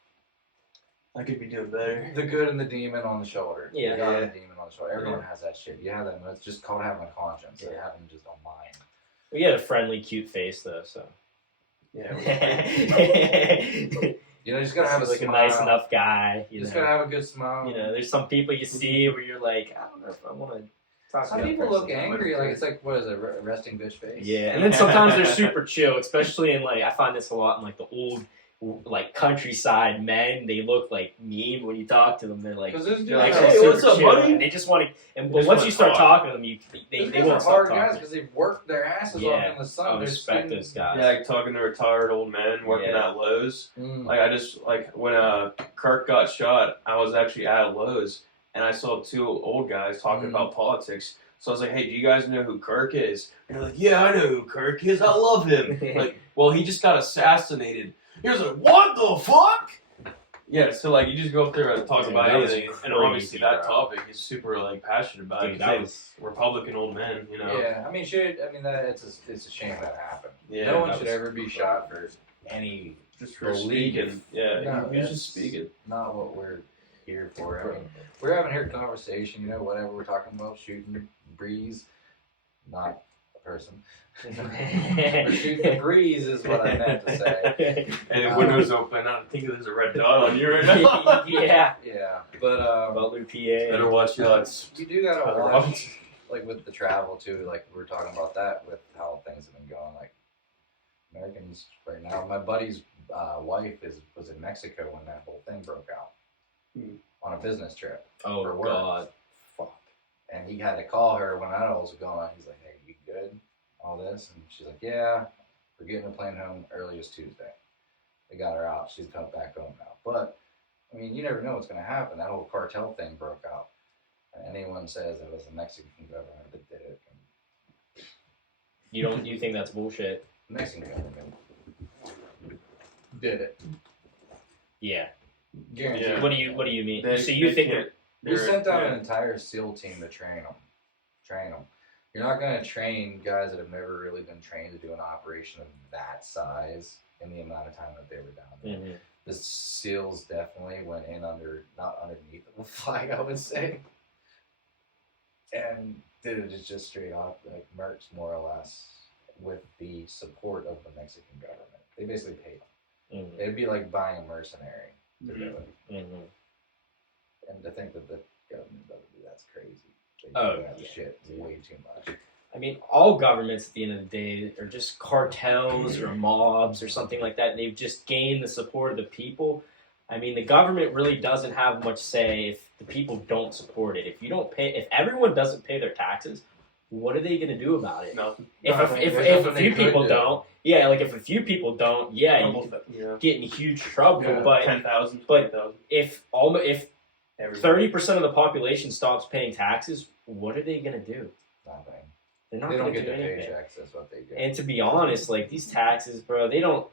I could be doing better. The good and the demon on the shoulder. Yeah. The God Yeah. and the demon on the shoulder. Everyone has that shit. You have that. It's just called having a conscience. And Yeah. having just a mind. We had a friendly, cute face though, so. Yeah. You know, you just gotta have a like smile. a nice enough guy. You You just know. gotta have a good smile. You know, there's some people you see where you're like, I don't know if I want to talk Some to that people person. look angry, like it's like, what is it, resting bitch face? Yeah, and then sometimes they're super chill, especially in like I find this a lot in like the old like countryside men. They look like mean when you talk to them. They're like, Because those they're like, dudes hey, are what's super up, chill. buddy? And they just want to. And but Just once wanna you start talk. talking to them, they Those they guys won't are stop hard talking. guys because they've worked their asses Yeah. off in the sun. I They're respect skin- those guys. Yeah, like talking to retired old men working Yeah. at Lowe's. Mm. Like I just like when Kirk got shot, I was actually at Lowe's and I saw two old guys talking about politics. So I was like, "Hey, do you guys know who Kirk is?" And they're like, "Yeah, I know who Kirk is. I love him." Like, well, he just got assassinated. He was like, "What the fuck?" Yeah, so like you just go up there and talk Dude, about that was anything, and crazy, obviously that bro. topic is super like passionate about Dude, it. that was Republican old men, you know. Yeah, I mean, it's a shame that happened. Yeah, No one that should was- ever be shot for any, Just for Believe. speaking. Yeah, No, he was that's- just speaking. not what we're here for. I mean, we're having here a conversation, you know, whatever we're talking about, shooting breeze, not a person. We're shooting the breeze is what I meant to say. And the windows open. I think there's a red dot on you right now. yeah. Yeah, but Butler, PA. Better watch your odds. you do gotta Tyler watch, Robinson. like with the travel too. Like we were talking about that with how things have been going. Like Americans right now. My buddy's wife was in Mexico when that whole thing broke out on a business trip. Oh for work. God. Fuck. And he had to call her when that all was going on. He's like, "Hey, you good? All this?" And she's like, "Yeah, we're getting a plane home early as Tuesday." They got her out. She's come back home now. But I mean, you never know what's going to happen. That whole cartel thing broke out. And anyone says it was the Mexican government that did it. You think that's bullshit? The Mexican government did it. Yeah. Guaranteed. Yeah. What do you mean? They- So you they think can't- We they're- sent out yeah. an entire SEAL team to train them. You're not going to train guys that have never really been trained to do an operation of that size in the amount of time that they were down there. Mhm. The SEALs definitely went in not underneath the flag, I would say, and did it just straight off like mercs, more or less, with the support of the Mexican government. They basically paid them. Mhm. It'd be like buying a mercenary to do it. Mhm. And to think that the government doesn't do that's crazy. They Oh, do that yeah. shit way too much. I mean, all governments at the end of the day are just cartels or mobs or something like that. And they've just gained the support of the people. I mean, the government really doesn't have much say if the people don't support it. If everyone doesn't pay their taxes, what are they going to do about it? Nothing. If Nothing. if There's a nothing they few could people do. don't, yeah, like if a few people don't, yeah, you could Yeah. get in huge trouble. Yeah. But 10,000, but 20,000. if 30% of the population stops paying taxes, what are they going to do? Nothing. They're not They don't going to get do their anything. paychecks. That's what they get. And to be honest, like these taxes, bro, they don't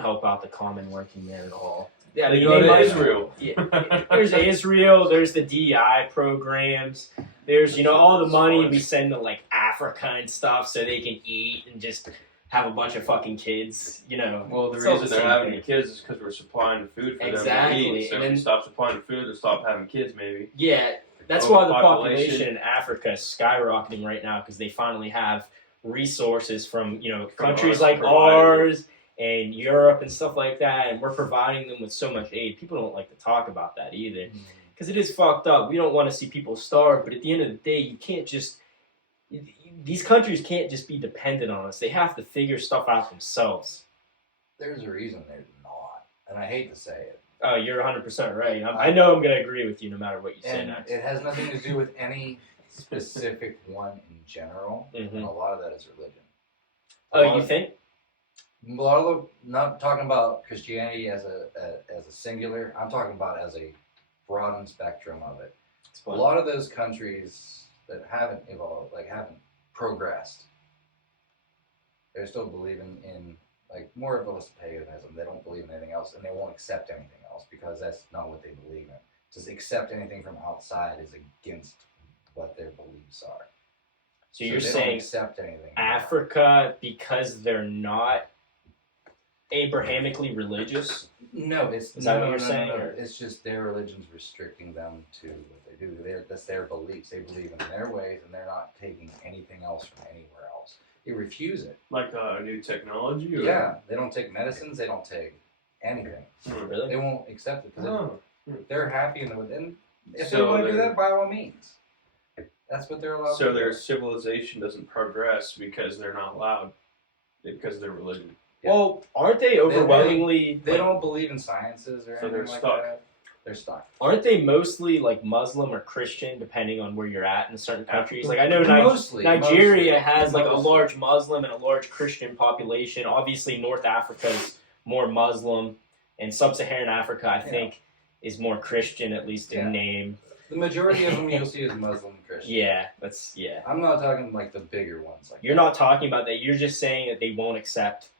help out the common working man at all. Yeah, They go to might- Israel. Yeah, there's Israel. There's the DEI programs. There's all the money we send to like Africa and stuff, so they can eat and just have a bunch of fucking kids. Well, the It's all reason the they're same having thing. kids is because we're supplying the food for them to Exactly. eat. So And if then- we stop supplying the food, they'll stop having kids, maybe. Yeah, that's why the Overpopulation. population in Africa is skyrocketing right now because they finally have resources from countries us like providing. ours and Europe and stuff like that, and we're providing them with so much aid. People don't like to talk about that either. because it is fucked up. We don't want to see people starve, but at the end of the day, you can't just. These countries can't just be dependent on us. They have to figure stuff out themselves. There's a reason they're not, and I hate to say it. Oh, you're 100% right. I know I'm going to agree with you no matter what you say next. It has nothing to do with any specific one in general, and a lot of that is religion. Oh, you think? A lot of not talking about Christianity as a singular. I'm talking about as a broadened spectrum of it. A lot of those countries that haven't evolved, like haven't progressed, they're still believing in like more of a paganism. They don't believe in anything else, and they won't accept anything else because that's not what they believe in. Just accept anything from outside is against what their beliefs are. So you're saying accept anything. Africa, because they're not Abrahamically religious? No, is that what you're saying? No. It's just their religion's restricting them to what they do. That's their beliefs. They believe in their ways, and they're not taking anything else from anywhere else. They refuse it. Like new technology? Or? Yeah, they don't take medicines. They don't take anything. Really? They won't accept it because they're happy in the within. If So they want to do that, by all means. That's what they're allowed to do. So their civilization doesn't progress because they're not allowed, because of their religion. Yeah. Well, aren't they overwhelmingly... They don't believe in sciences or so anything they're like stuck. that. They're stuck. Aren't they mostly like Muslim or Christian, depending on where you're at in certain countries? Like I know Mostly, Nigeria has like a mostly. large Muslim and a large Christian population. Obviously, North Africa is more Muslim, and Sub-Saharan Africa, I think, is more Christian, at least in name. The majority of them you'll see is Muslim Christian. Yeah. I'm not talking like the bigger ones. Like You're not talking about that. You're just saying that they won't accept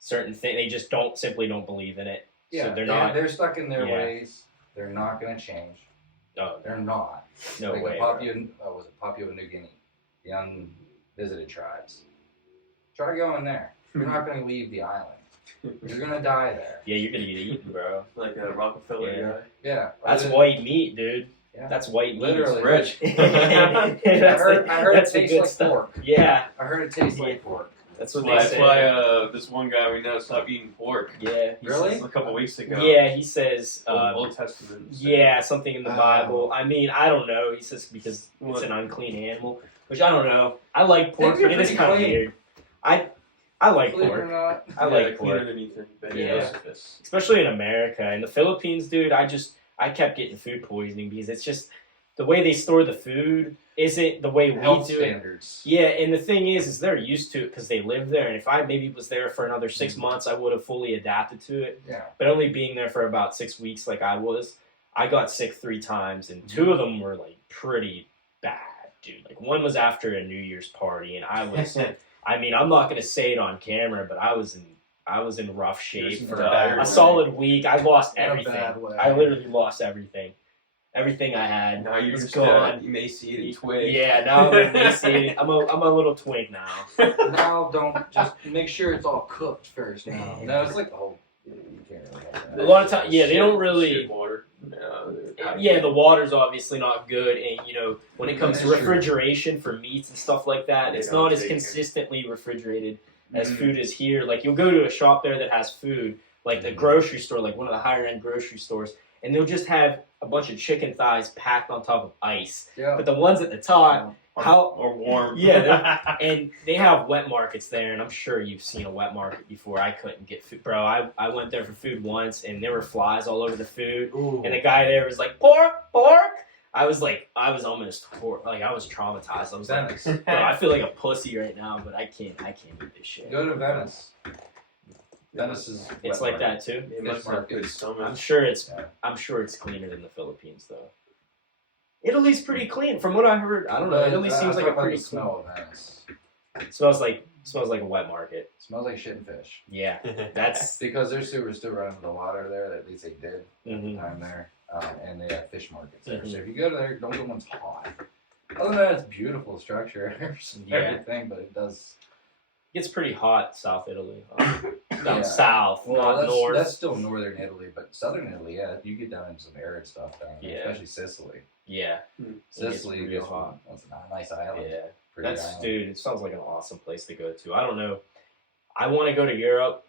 certain things. They just simply don't believe in it. Yeah, so they're stuck in their ways. They're not going to change. No, they're not. No like way. Papua New Guinea, the unvisited tribes. Try going there. You're not going to leave the island. You're going to die there. Yeah, you're going to get eaten, bro. Like a Rockefeller guy. Yeah. That's white meat, dude. Yeah. That's white meat. Literally. Rich. I heard it tastes like stuff. pork. Yeah. I heard it tastes like pork. That's what That's they say. why this one guy we know stopped eating pork. Yeah. Really? A couple weeks ago. Yeah, he says... Old Testament. Yeah, something in the Bible. I mean, I don't know. He says because it's an unclean animal, which I don't know. I like pork, but it is kind of weird. I like Believe it pork. or not. I like cleaner pork. than Ethan. Yeah. Especially in America. In the Philippines, dude, I kept getting food poisoning because it's just the way they store the food isn't the way we Health do standards. it. Yeah, and the thing is they're used to it because they live there. And if I maybe was there for another 6 months, I would have fully adapted to it. Yeah. But only being there for about 6 weeks, like I was, I got sick 3 times, and 2 of them were like pretty bad, dude. Like one was after a New Year's party, and I was. I mean, I'm not gonna say it on camera, but I was in rough shape for a solid week. I lost everything. I literally lost everything. Everything I had now you're was just gone. emaciated twig. Yeah, now I'm emaciated. I'm a little twink now. Now don't just make sure it's all cooked first. Now, no, it's like the whole. You can't really have that. A lot of times, yeah, they don't really. Shit water. Yeah, the water's obviously not good, and you know when it comes to That's true. refrigeration for meats and stuff like that, They it's don't not as take it. consistently refrigerated as food is here. Like you'll go to a shop there that has food, like the grocery store, like one of the higher end grocery stores, and they'll just have a bunch of chicken thighs packed on top of ice. Yeah. But the ones at the top, or warm. Yeah, and they have wet markets there, and I'm sure you've seen a wet market before. I couldn't get food, bro. I went there for food once, and there were flies all over the food. Ooh. And the guy there was like, pork. I was almost like I was traumatized. I was Venice. like, bro, I feel like a pussy right now, but I can't eat this shit. Go to Venice. Venice is. It's wet like market. that too. It must have good stomach. I'm sure it's cleaner than the Philippines though. Italy's pretty clean, from what I heard. I don't know. Italy seems like a pretty the smell of Venice. It smells like a wet market. It smells like shit and fish. Yeah, that's Because their sewers still running the water there. At least they did at the mhm. time there, and they have fish markets there. Mhm. So if you go to there, don't go when it's hot. Other than that, it's a beautiful structure, Yeah. everything, but it does. It's pretty hot, South Italy. Down Yeah. south, Well, not north. that's still northern Italy, but southern Italy, yeah, you get down into some arid stuff down there, Yeah. especially Sicily. Yeah. Sicily It gets real is hot. that's a nice island. Yeah. Pretty That's island. dude. It sounds like an awesome place to go to. I don't know. I want to go to Europe,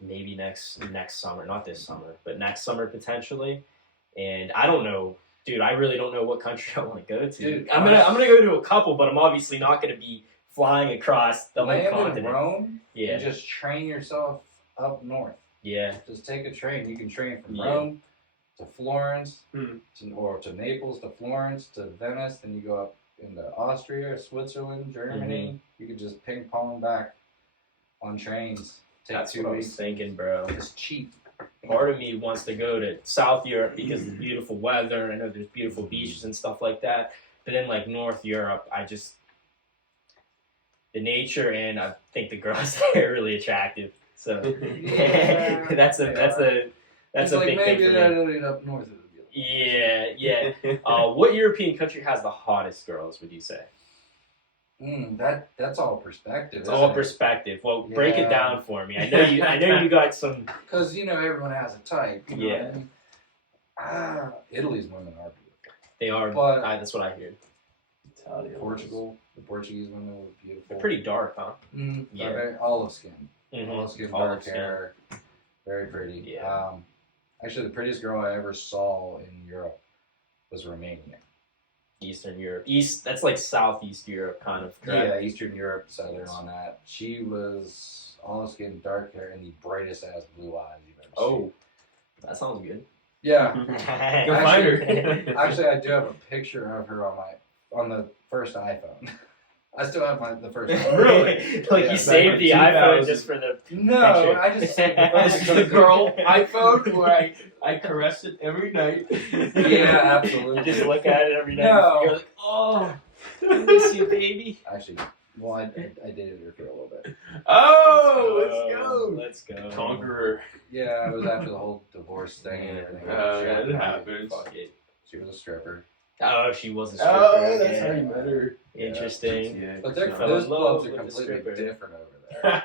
maybe next summer. Not this summer, but next summer potentially. And I don't know dude, I really don't know what country I want to go to. Dude, I'm gonna go to a couple, but I'm obviously not gonna be flying across the whole land in continent. Rome Yeah, and just train yourself up north. yeah. Just take a train. You can train from Yeah. Rome to Florence, or Hmm. to Naples, to Florence, to Venice. Then you go up into Austria, Switzerland, Germany. You can just ping pong back on trains. Take That's 2 what I was weeks. thinking, bro. It's cheap. Part of me wants to go to South Europe because of the beautiful weather. I know there's beautiful beaches and stuff like that. But then like North Europe, the nature, and I think the girls there are really attractive. So Yeah, that's they a It's big like thing maybe for that me. up north of the deal. Yeah. What European country has the hottest girls? Would you say? That's all perspective. It's all perspective. Well, break it Yeah. down for me. I know you got some. Because everyone has a type. You know Yeah. what I mean? Italy's women are beautiful. They are. But- That's what I hear. Portugal, the Portuguese women were beautiful. They're pretty dark, huh? Yeah. Very olive skin. Mhm. Olive skin, Olive dark skin. hair, very pretty. Yeah. Actually, the prettiest girl I ever saw in Europe was Romania. Eastern Europe. That's like Southeast Europe, kind of. Correct? Yeah, Eastern Europe, Southern on that. She was olive skin, dark hair, and the brightest ass blue eyes you've ever seen. Oh, that sounds good. Yeah. Go find her. Actually, I do have a picture of her on the first iPhone. I still have the first one. Really? Like Yeah, you saved the back in iPhone 2000. just for the No, picture. I just saved This is the girl iPhone where I caress it every night. Yeah, absolutely. You just look at it every night. No. You're like, oh, I miss you, baby. Actually, well, I dated her for a little bit. Oh, let's go. Let's go. Conqueror. Yeah, it was after the whole divorce thing and everything. Yeah, it happens. Fuck it. She was a stripper. Oh, she was a stripper. Oh, that's yeah. how you met her. Interesting. Yeah. But Fell those in love clubs are with the completely stripper. different over there.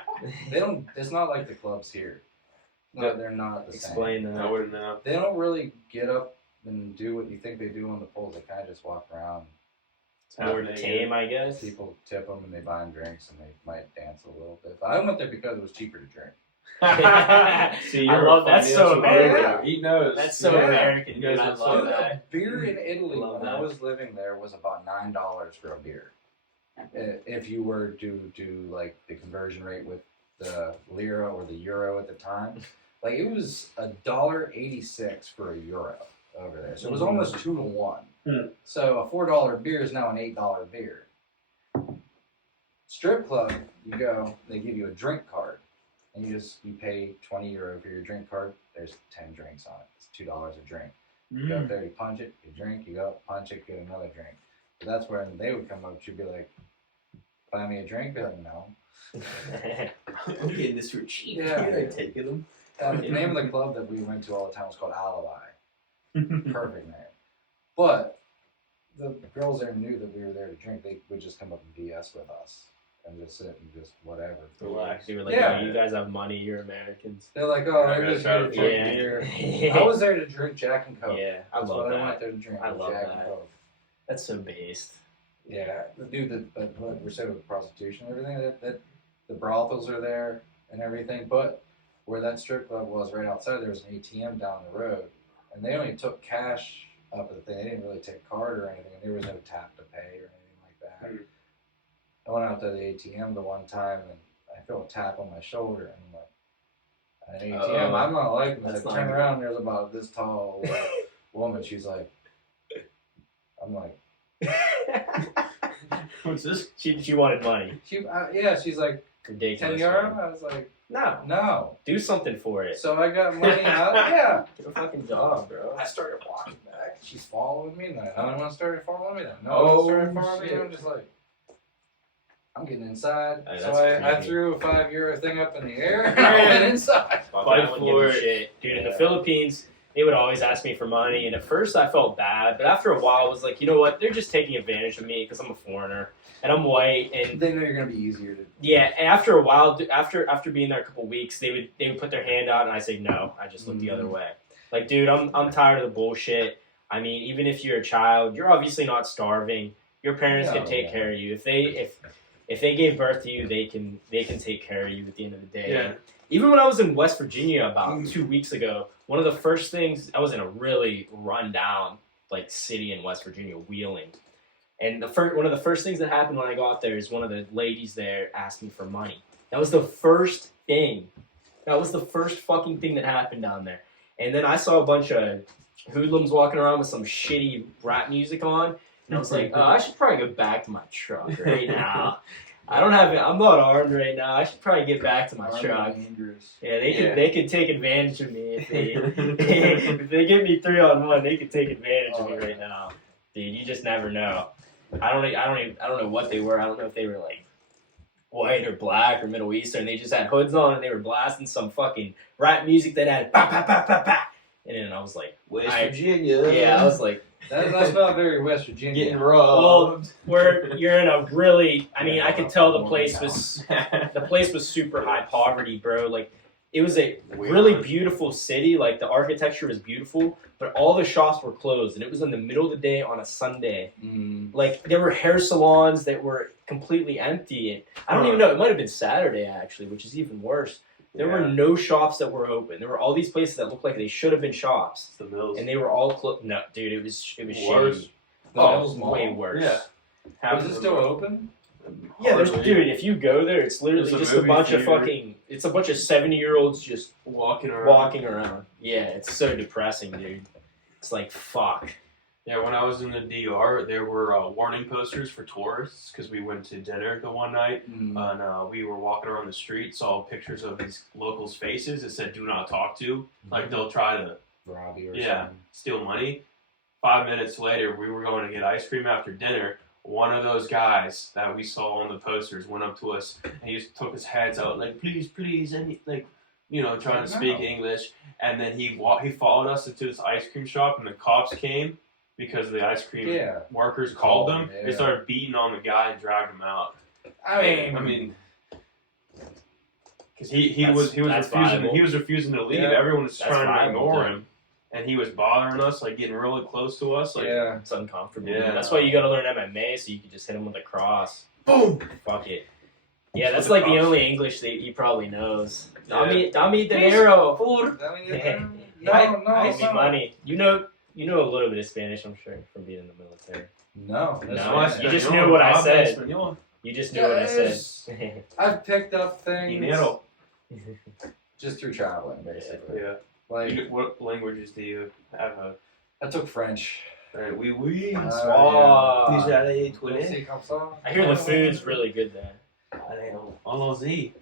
They don't. It's not like the clubs here. No, they're not the same. Explain I that. wouldn't know. They don't really get up and do what you think they do on the poles. They kind of just walk around. It's more Half tame, I guess. People tip them and they buy them drinks and they might dance a little bit. But I went there because it was cheaper to drink. See, I you're love a that's so financial American. guru. He knows. That's so Yeah. American, You dude. guys I are so love Dude, that. a beer in Italy Love when I that. was living there was about $9 for a beer. If you were to do like the conversion rate with the lira or the euro at the time, like it was $1.86 for a euro over there. So it was almost 2 to 1. So a $4 beer is now an $8 beer. Strip club, you go, they give you a drink card, and you pay €20 for your drink card. There's 10 drinks on it. It's $2 a drink. You go up there, you punch it, you drink, you go up, punch it, get another drink. So that's when they would come up, you'd be like, buy me a drink? Be like, no. I'm getting this for cheap. Yeah. You're taking them. The name of the club that we went to all the time was called Alibi. Perfect name. But the girls there knew that we were there to drink. They would just come up and BS with us and just sit and just whatever. Relax. They were like, Yeah. oh, you guys have money. You're Americans. They're like, oh, Yeah, they're just try here to to drink Yeah. beer. I was there to drink Jack and Coke. Yeah, I That's love what I went that. there to drink. I was love Jack that. and Coke. That's so based. Yeah, the dude that what we're saying with prostitution and everything, that the brothels are there and everything, but where that strip club was right outside, there was an ATM down the road, and they only took cash up at the thing. They didn't really take card or anything, and there was no tap to pay or anything like that. I went out to the ATM the one time, and I felt a tap on my shoulder, and I'm like, an ATM, Uh-oh. I'm not liking this. That's I not turn good. around, and there's about this tall woman. She's like, I'm like, What's this? She wanted money. she's like, Ridiculous. 10 euro? man. I was like, No. no. Do something for it. So I got money out. Yeah. Get a fucking job, bro. I started walking back. She's following me. Then another one started following me. Then another Oh, one started following me. shit. I'm just like, I'm getting inside. Hey, So that's I creepy. threw a €5 thing up in the air and I went inside. Fuck, Fight I wouldn't give for a it. shit. Dude, in the Yeah. Philippines, they would always ask me for money, and at first I felt bad, but after a while I was like, you know what? They're just taking advantage of me because I'm a foreigner and I'm white, and They know you're gonna be easier to. yeah. And after a while, after being there a couple weeks, they would put their hand out, and I say no. I just look the other way. Like, dude, I'm tired of the bullshit. I mean, even if you're a child, you're obviously not starving. Your parents can No, take yeah. care of you. If they gave birth to you, they can take care of you at the end of the day. Yeah. Even when I was in West Virginia about 2 weeks ago, one of the first things, I was in a really run down like city in West Virginia, Wheeling. And one of the first things that happened when I got there is one of the ladies there asked me for money. That was the first thing. That was the first fucking thing that happened down there. And then I saw a bunch of hoodlums walking around with some shitty rap music on. And I was like, I should probably go back to my truck right now. I'm not armed right now. I should probably get back to my truck. Yeah, they could take advantage of me if they give me 3-on-1. They could take advantage of me right now, dude. You just never know. I don't know what they were. I don't know if they were like white or black or Middle Eastern. They just had hoods on and they were blasting some fucking rap music that had pa pa pa pa pa. And then I was like, West Virginia. Yeah, I was like, that's not very West Virginia. Getting robbed. Well, you're in a really. I mean, I could tell the place was super high poverty, bro. Like, it was a really beautiful city. Like, the architecture was beautiful, but all the shops were closed, and it was in the middle of the day on a Sunday. Like, there were hair salons that were completely empty, and I don't even know. It might have been Saturday actually, which is even worse. There were no shops that were open. There were all these places that looked like they should have been shops. The Mills. And they were all closed. No, dude, it was worse. shitty. Oh, way worse. Yeah. Is it still open? Yeah, dude, if you go there, it's literally just a bunch of fucking... It's a bunch of 70-year-olds just walking around. Yeah, it's so depressing, dude. It's like, fuck. Yeah, when I was in the DR, there were warning posters for tourists because we went to dinner the one night and we were walking around the street, saw pictures of these locals' faces that said "Do not talk to." Like they'll try to rob you or something. Steal money. 5 minutes later, we were going to get ice cream after dinner. One of those guys that we saw on the posters went up to us and he just took his hands out like, please, and trying to speak English. And then he followed us into this ice cream shop and the cops came. Because the ice cream workers called them, they started beating on the guy and dragged him out. I mean, because he was refusing to leave. Yeah. Everyone was trying to ignore dude. him, and he was bothering us, like getting really close to us. Like, It's uncomfortable. Yeah. That's why you gotta learn MMA so you can just hit him with a cross. boom. Fuck it. Yeah, that's like the only English that he probably knows. Yeah. Dame dinero. No. Give me money. You know a little bit of Spanish, I'm sure, from being in the military. No. You just knew what I said. You just knew what I said. I've picked up things Dinero. just through traveling, basically. Yeah. Like, What languages do you have? I took French. Oui. I hear the food's really good there. Allons-y.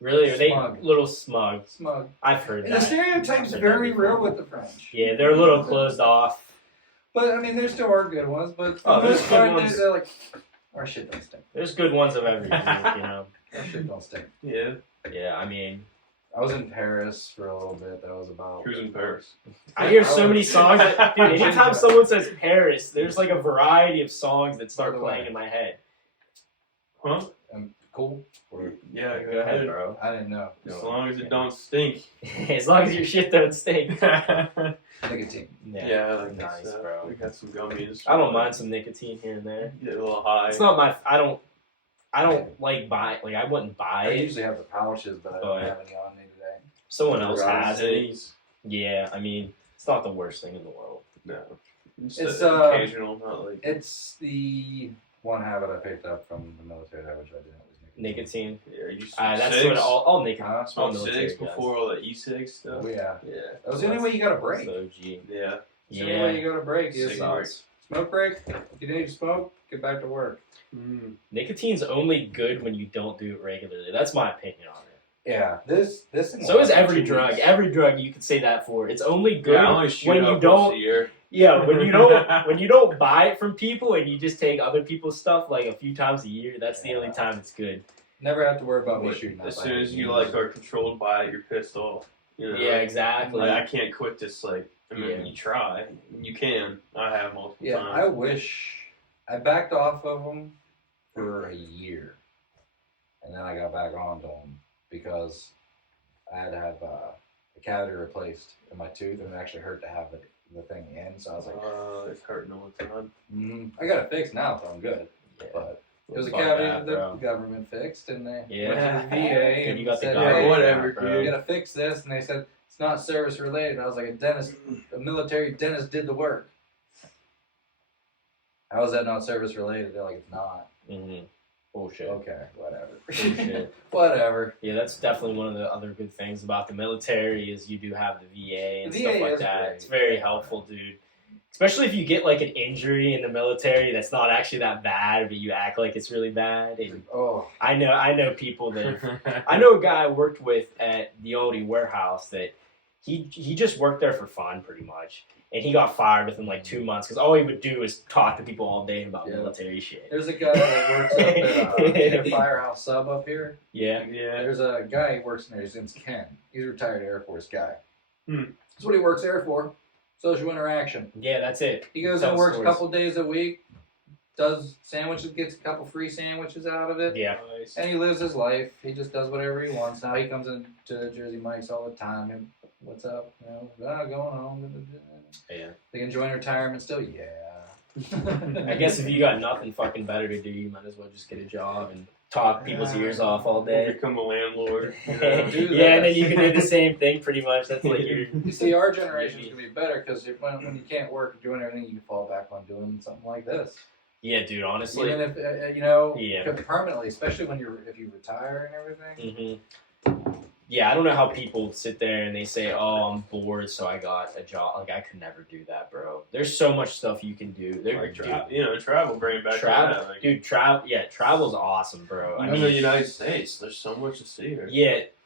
Really? Are they Smug. a little smug? Smug. I've heard And the that. stereotype's very real with the French. Yeah, they're a little closed off. But, I mean, there still are good ones, but for Oh, the there's most good part, ones. they're like, our shit don't stink. There's good ones of everything, you know. Our shit don't stink. Yeah. Yeah, I mean, I was in Paris for a little bit. That was about... Who's in Paris? I hear so many songs that, dude, anytime someone says Paris, there's like a variety of songs that start playing in my head. Huh? Cool? Or, Yeah, Go ahead, bro. I didn't know. As long as it don't stink. As long as your shit don't stink. Nicotine. Yeah, like nice, this, bro. We got some gummies. I don't mind some nicotine here and there. Get a little high. It's not my. I don't like buy. Like I wouldn't buy I it. usually have the pouches, but I don't have any on me today. Someone else Right. has it. Yeah, I mean, it's not the worst thing in the world. No. It's, occasional, not like It's the one habit I picked up from the military that I tried to do. Nicotine. yeah, you That's cigs? what all nicotine. Huh? all Smoke military cigs does. before all the e-cigs stuff. Oh, yeah. Yeah. That was the only way you got a break. So G. Yeah. It's the only way you got a break. Is Cigarettes. smoke break. If you need to smoke, get back to work. Nicotine's only good when you don't do it regularly. That's my opinion on it. Yeah. This. So is every drug. Every drug you can say that for. It's only good Yeah, I only shoot when up you once don't. a year. Yeah, when you don't buy it from people and you just take other people's stuff like a few times a year. That's the only time it's good. Never have to worry about me shooting. As soon as you like are controlled by it, you're pissed off. You know? Yeah, exactly. Like, I can't quit this. Like, I mean, Yeah. you try, you can. I have multiple Yeah, times. I wish I backed off of them for a year, and then I got back onto them because I had to have a cavity replaced in my tooth, and it actually hurt to have the thing in. So I was like, it's hurting all the time. I got it fixed now, so I'm good. Yeah. But it was a Fuck cavity that, that bro. the government fixed, and they Yeah. went to the VA And and you got the said, guy, "Hey, whatever, bro. you gotta fix this," and they said it's not service related. I was like, a military dentist did the work. How is that not service related? They're like, it's not. Mm-hmm. Bullshit. Okay, whatever. Bullshit. Whatever. Yeah, that's definitely one of the other good things about the military is you do have the VA and The stuff VA like is that. great. It's very helpful, dude. Especially if you get like an injury in the military that's not actually that bad, but you act like it's really bad. And Oh, I know people that I know a guy I worked with at the Aldi warehouse that he just worked there for fun pretty much, and he got fired within like 2 months because all he would do is talk to people all day about military shit. there's a guy that works up at a firehouse sub up here. Yeah. There's a guy who works in there. His name's Ken. He's a retired Air Force guy. Hmm. That's what he works there for. Social interaction. Yeah, that's it. He goes and works a couple days a week, does sandwiches, gets a couple free sandwiches out of it. Yeah. Nice. And he lives his life. He just does whatever he wants. Now he comes into Jersey Mike's all the time. And what's up? You know, going home. Yeah. They enjoying retirement still? Yeah. I guess if you got nothing fucking better to do, you might as well just get a job and talk people's ears off all day. Become a landlord. Do Yeah, and then you can do the same thing pretty much. That's like your. You see, our generation's gonna be better because when you can't work doing everything, you can fall back on doing something like this. Yeah, dude. Honestly. Even if Yeah. permanently, especially when if you retire and everything. Mm-hmm. Yeah, I don't know how people sit there and they say, "Oh, I'm bored, so I got a job." Like I could never do that, bro. There's so much stuff you can do. Like travel, bring it back travel, to that. Like, dude. Travel, yeah, travel's awesome, bro. I even mean, in the United States, there's so much to see here.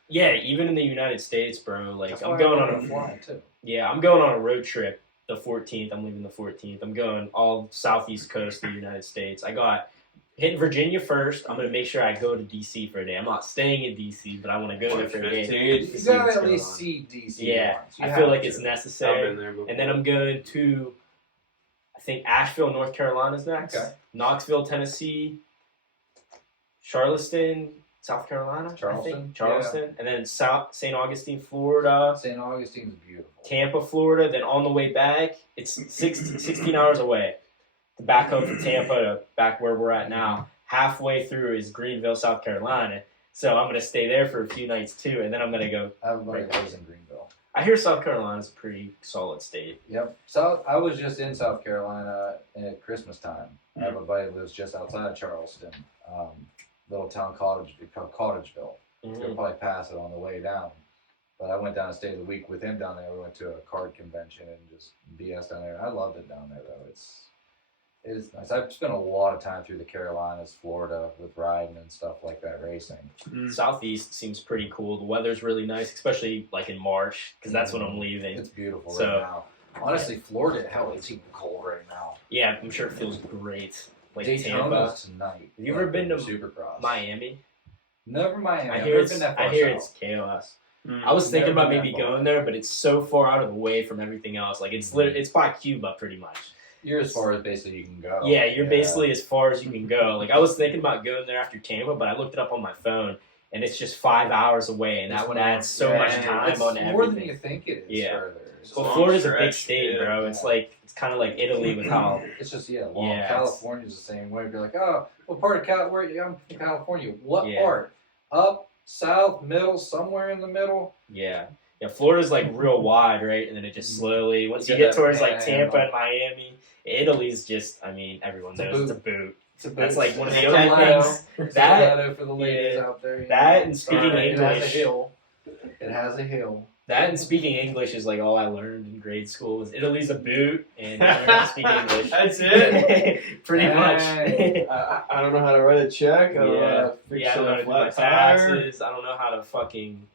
yeah. Even in the United States, bro. Like That's I'm why going I on wanna fly too. Yeah, I'm going on a road trip the 14th. I'm leaving the 14th. I'm going all southeast coast of the United States. I got hit Virginia first. I'm gonna make sure I go to DC for a day. I'm not staying in DC, but I want to go there for a day. You See gotta what's at going least on. see DC. Yeah, once. You I have feel like to. it's I've necessary. been there before. And then I'm going to, I think Asheville, North Carolina's next. Okay. Knoxville, Tennessee. Charleston, South Carolina. I Charleston, think. Charleston, and then St. Augustine, Florida. St. Augustine's beautiful. Tampa, Florida. Then on the way back, it's 16 hours away. Back home from Tampa to back where we're at now. Halfway through is Greenville, South Carolina. So I'm gonna stay there for a few nights too, and then I'm gonna go. Everybody lives in Greenville. I hear South Carolina's a pretty solid state. Yep. I was just in South Carolina at Christmas time. I have a buddy that lives just outside of Charleston, little town called Cottageville. You'll probably pass it on the way down. But I went down and stayed the week with him down there. We went to a card convention and just BS down there. I loved it down there though. It is nice. I've spent a lot of time through the Carolinas, Florida, with riding and stuff like that, racing. Southeast seems pretty cool. The weather's really nice, especially like in March, because that's when I'm leaving. It's beautiful So- right now. Honestly, Florida, hell, it's even cold right now. Yeah, I'm sure it feels great. Like Tampa, Daytona's tonight. Have you ever been to Supercross? Miami? Never Miami. I I've hear never it's been that far it's south. chaos. I was thinking Never about been maybe that far. going there, but it's so far out of the way from everything else. Like it's it's by Cuba pretty much. You're as far as basically you can go. Yeah, you're basically as far as you can go. Like I was thinking about going there after Tampa, but I looked it up on my phone, and it's just 5 hours away, and that would add so much time it's on more everything. than you think it is. Yeah. Further. It's Well, long Florida's a big stretch, state, yeah. bro. It's like it's kind of like Italy with how It's just long. Yeah, California's the same way. You're like, oh, what part of California? I'm from California. What Yeah. part? Up, south, middle, somewhere in the middle. yeah. Florida's like real wide, right? And then it just slowly once you Yeah, get towards like Panhandle. Tampa and Miami, Italy's just everyone It's a knows it's a boot. boot. It's a That's boot. like one of the It's a only Lato. things It's a that Lato for the ladies out there. you that know. and speaking It has a English. hill. It has a hill. That and speaking English is like all I learned in grade school. Was Italy's a boot and learn how to speak English. That's it. Pretty much. Dang. I don't know how to write a check. I don't know how to fix I don't know how to a do my flat tire. taxes. I don't know how to fucking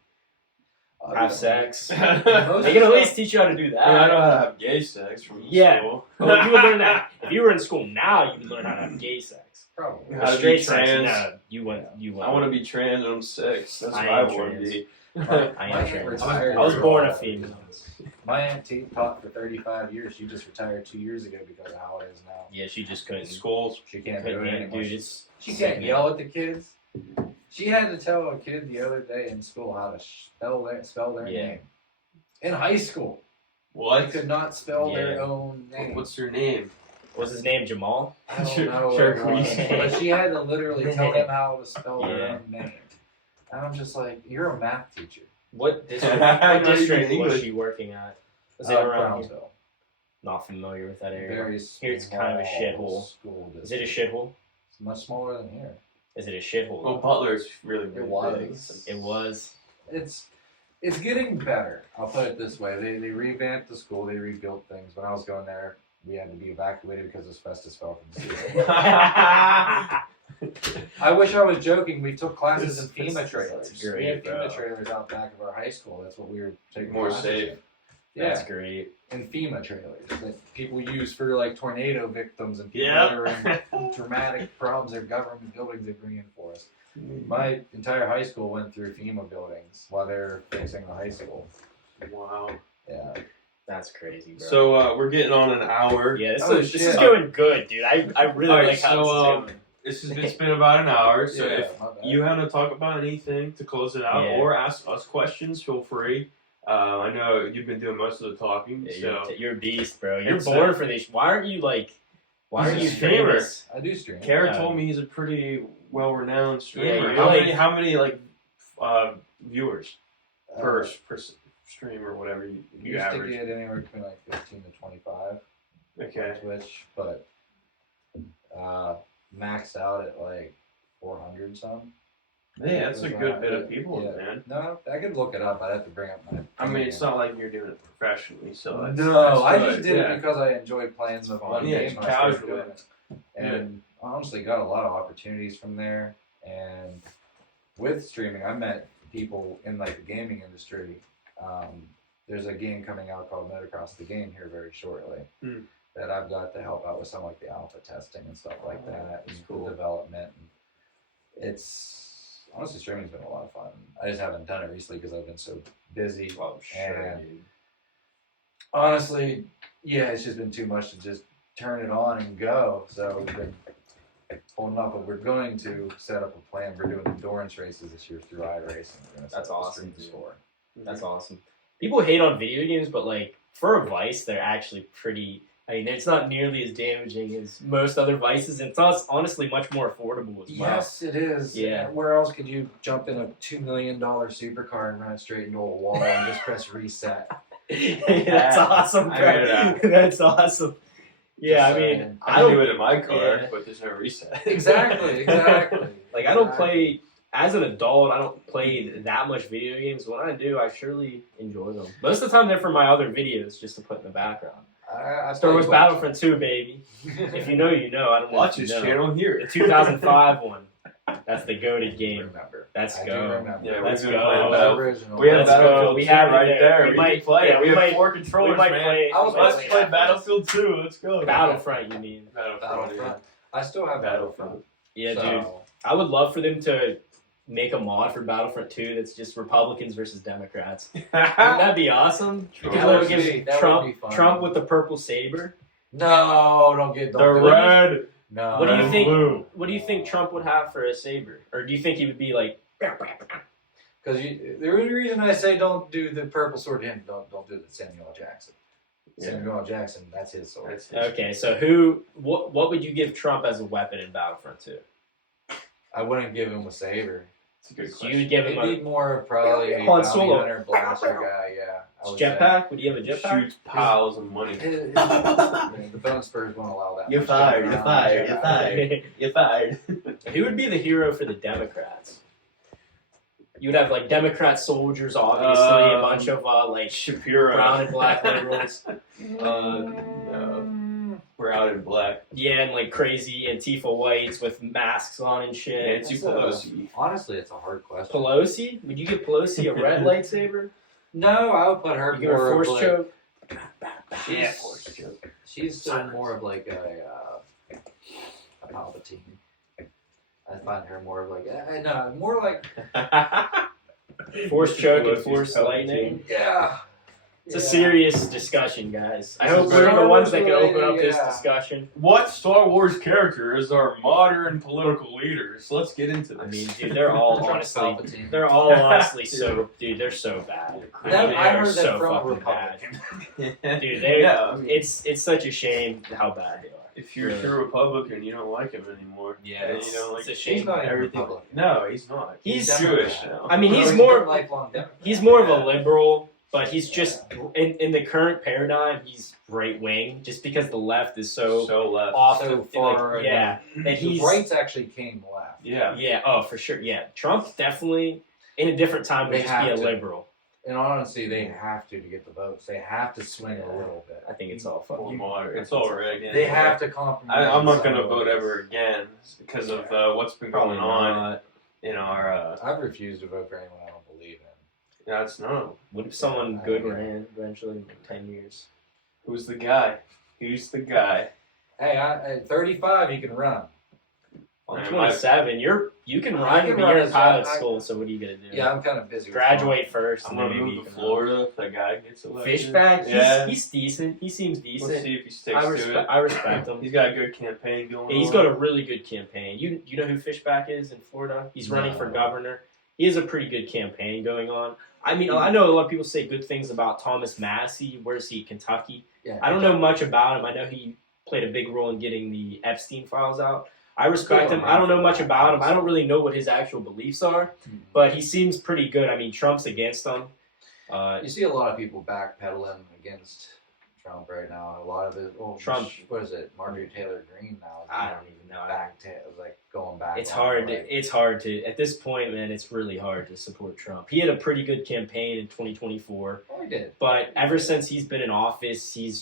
I have don't sex. know. They can at least teach you how to do that. I know how to have gay sex from Yeah. school. Well, you would learn that if you were in school now. You would learn how to have gay sex. Probably. How to be Straight sex, trans. no, you wouldn't. You wouldn't. I want to be trans and I'm 6. That's I what I am want to trans. be. I My am aunt trans. retired. I was born a female. My auntie taught for 35 years. She just retired 2 years ago because of how it is now. Yeah, she just couldn't. Schools. She can't do Couldn't it handle, anymore. dude. It's She can't yell at the kids. She had to tell a kid the other day in school how to spell their Yeah. name. In high school, they What? could not spell Yeah. their own name. What's your name? What's his name? Jamal. I don't Sure- know what sure, it was, please. but she had to literally tell them how to spell their Yeah. own name. And I'm just like, you're a math teacher. What district? Not What even district was English. she working at? Was it around here? Brownsville. Not familiar with that area. Very Here it's kind of a small shithole. School Is it a district. shithole? It's much smaller than here. Is it a shithole? Well, Butler's really, really It was. big. It was. It's getting better. I'll put it this way: they revamped the school, they rebuilt things. When I was going there, we had to be evacuated because asbestos fell from the ceiling. I wish I was joking. We took classes in FEMA trailers. That's great, we had bro. FEMA trailers out back of our high school. That's what we were taking. More classes safe. in. That's Yeah, great. in FEMA trailers that people use for like tornado victims and people Yep. that are in dramatic problems or government buildings they bring in for us. My entire high school went through FEMA buildings while they're fixing the high school. Wow. Yeah. That's crazy, bro. So we're getting on an hour. yeah, this Oh, is shit. going good, dude. I really Alright, like how so, this is going. It's been about an hour. So Yeah, if my bad. you want to talk about anything to close it out Yeah. or ask us questions, feel free. I know you've been doing most of the talking. Yeah, So you're a beast, bro. You're It's, born for these. Why aren't you like? Why He's aren't a you streamer. famous? I do stream. Kara Yeah. told me he's a pretty well-renowned streamer. you're how like- many viewers per Uh, stream or whatever you used to average? get anywhere between like 15 to 25 Okay. on Twitch, but maxed out at like 400 some. Yeah, that's a good bit of people, Yeah. man. No, I could look it up. I'd have to bring up my. I mean, it's not like you're doing it professionally, so that's, No, that's I good. just did Yeah. it because I enjoyed playing the one Yeah, game. just and I started casually. doing it. And honestly, got a lot of opportunities from there. And with streaming, I met people in like the gaming industry. There's a game coming out called Motocross the Game here very shortly Hmm. that I've got to help out with some like the alpha testing and stuff like that, and cool. the development. It's honestly streaming's been a lot of fun. I just haven't done it recently because I've been so busy. Oh, sure, And dude. honestly, yeah, it's just been too much to just turn it on and go. So we've been holding off, but we're going to set up a plan. We're doing endurance races this year through iRacing. We're gonna set That's up a awesome, stream dude. store. That's awesome. People hate on video games, but like for a vice, they're actually pretty. I mean, it's not nearly as damaging as most other vices, and it's honestly much more affordable as well. Yes, it is. Yeah. Where else could you jump in a $2 million supercar and run it straight into a wall and just press reset? That's awesome, I bro. heard that. That's awesome. Yeah, Just I mean, saying. I do it in my car, Yeah. but there's no reset. Exactly. like I don't play as an adult. I don't play that much video games. When I do, I surely enjoy them. Most of the time, they're for my other videos, just to put in the background. I Star Wars played Battlefront 2, baby. If you know, you know. I don't know Watch if this you know. channel here. The 2005 one. That's the goated I game. remember. Let's I go. do remember. Yeah, Let's we've been go. playing The Battlefield. original. We have Let's go. Battlefield We 2 have it right there. there. We We might can play yeah, it. we We might- have 4 controllers, we might man. play- I was Let's playing play that Battlefield 2. Let's go. Battlefront, you mean? Battlefront. I still have Battlefront. Yeah, So, dude. I would love for them to make a mod for Battlefront 2 that's just Republicans versus Democrats. Wouldn't that be awesome? That That would would be- give that would Trump be fun. Trump with the purple saber. No, don't get The don't do it. red. No. What do you think? Blue. What do you think Trump would have for a saber? Or do you think he would be like? Because the only reason I say don't do the purple sword to him, don't do the Samuel L. Jackson. Yeah. Samuel L. Jackson, that's his sword. That's it. Okay, so what would you give Trump as a weapon in Battlefront 2? I wouldn't give him a saber. It's a good So question. you would give him It'd be a more of probably a Han bounty Solo. hunter blaster guy. Yeah. I would say. jetpack? Would you have a jetpack? Shoots piles of money. The bone spurs won't allow that. You're much fired, going you're on. fired, you're fired. You're fired. Who would be the hero for the Democrats? You would have like Democrat soldiers, obviously, a bunch of like Shapiro. brown and black liberals. No. We're out in black. Yeah, and like crazy Antifa whites with masks on and shit. Nancy Pelosi. Honestly, it's a hard question. Pelosi? Would you give Pelosi a red lightsaber? No, I would put her You give her more force of like, choke? Yeah. She's still more of like a Palpatine. I find her more of like no, more like Force choke and Pelosi's force Palpatine. lightning? yeah. It's a serious discussion, guys. I This hope is we're the Star ones Wars that can open up this related, yeah. discussion. What Star Wars characters are modern political leaders? Let's get into this. I mean, dude, they're all Trump honestly, Palpatine. they're all honestly so, dude, they're so bad. That- They I are heard that so from a fucking bad. Republican. Dude, they're, yeah, I mean, it's such a shame how bad they are. If you're Really. a Republican, you don't like him anymore. Yeah, And you don't like it's a shame. He's not even everything. Republican. No, he's not. He's Jewish now. I mean, Well, he's been more. a lifelong Democrat. He's more of a Yeah. liberal, but he's just in the current paradigm. He's right wing, just because the left is so left. off So the far, like, yeah. And The he's rights actually came left. Yeah. yeah. Oh, for sure. Yeah, Trump definitely in a different time would They just be a have to. liberal. In honesty, they have to get the votes. They have to swing a little bit. I think it's all fucking. It's all rigged. They have to compromise. I'm not in going to some vote ways. ever again because of what's been Probably going on not. in our. I've refused to vote for anyone I don't believe in. That's no. What if someone I good mean- ran eventually in 10 years? Who's the guy? Who's the guy? Hey, at 35, you can run. I'm Man, 27. You can I run, can but run you're in as pilot well. school. So what are you gonna do? Yeah, I'm kind of busy. with Graduate first, I'm and then gonna maybe you move to can Florida if that guy gets run. elected. Fishback. Yeah. He's decent. He seems We'll decent. see if he sticks to it. I respect him. He's got a good campaign going Yeah, he's on. got a really good campaign. You know who Fishback is in Florida? He's running for No. governor. He has a pretty good campaign going on. I mean, I know a lot of people say good things about Thomas Massey. Where's he? Kentucky. Yeah, I don't know much about him. I know he played a big role in getting the Epstein files out. I respect him. I don't know much about him. I don't really know what his actual beliefs are, but he seems pretty good. I mean, Trump's against him. You see a lot of people backpedaling against Trump right now. A lot of it. Oh, Trump. What is it? Marjorie Taylor Greene now. I don't even know. Going back. It's on hard. it, like, It's hard to at this point, man. It's really hard to support Trump. He had a pretty good campaign in 2024, Oh, he did. but ever since he's been in office, he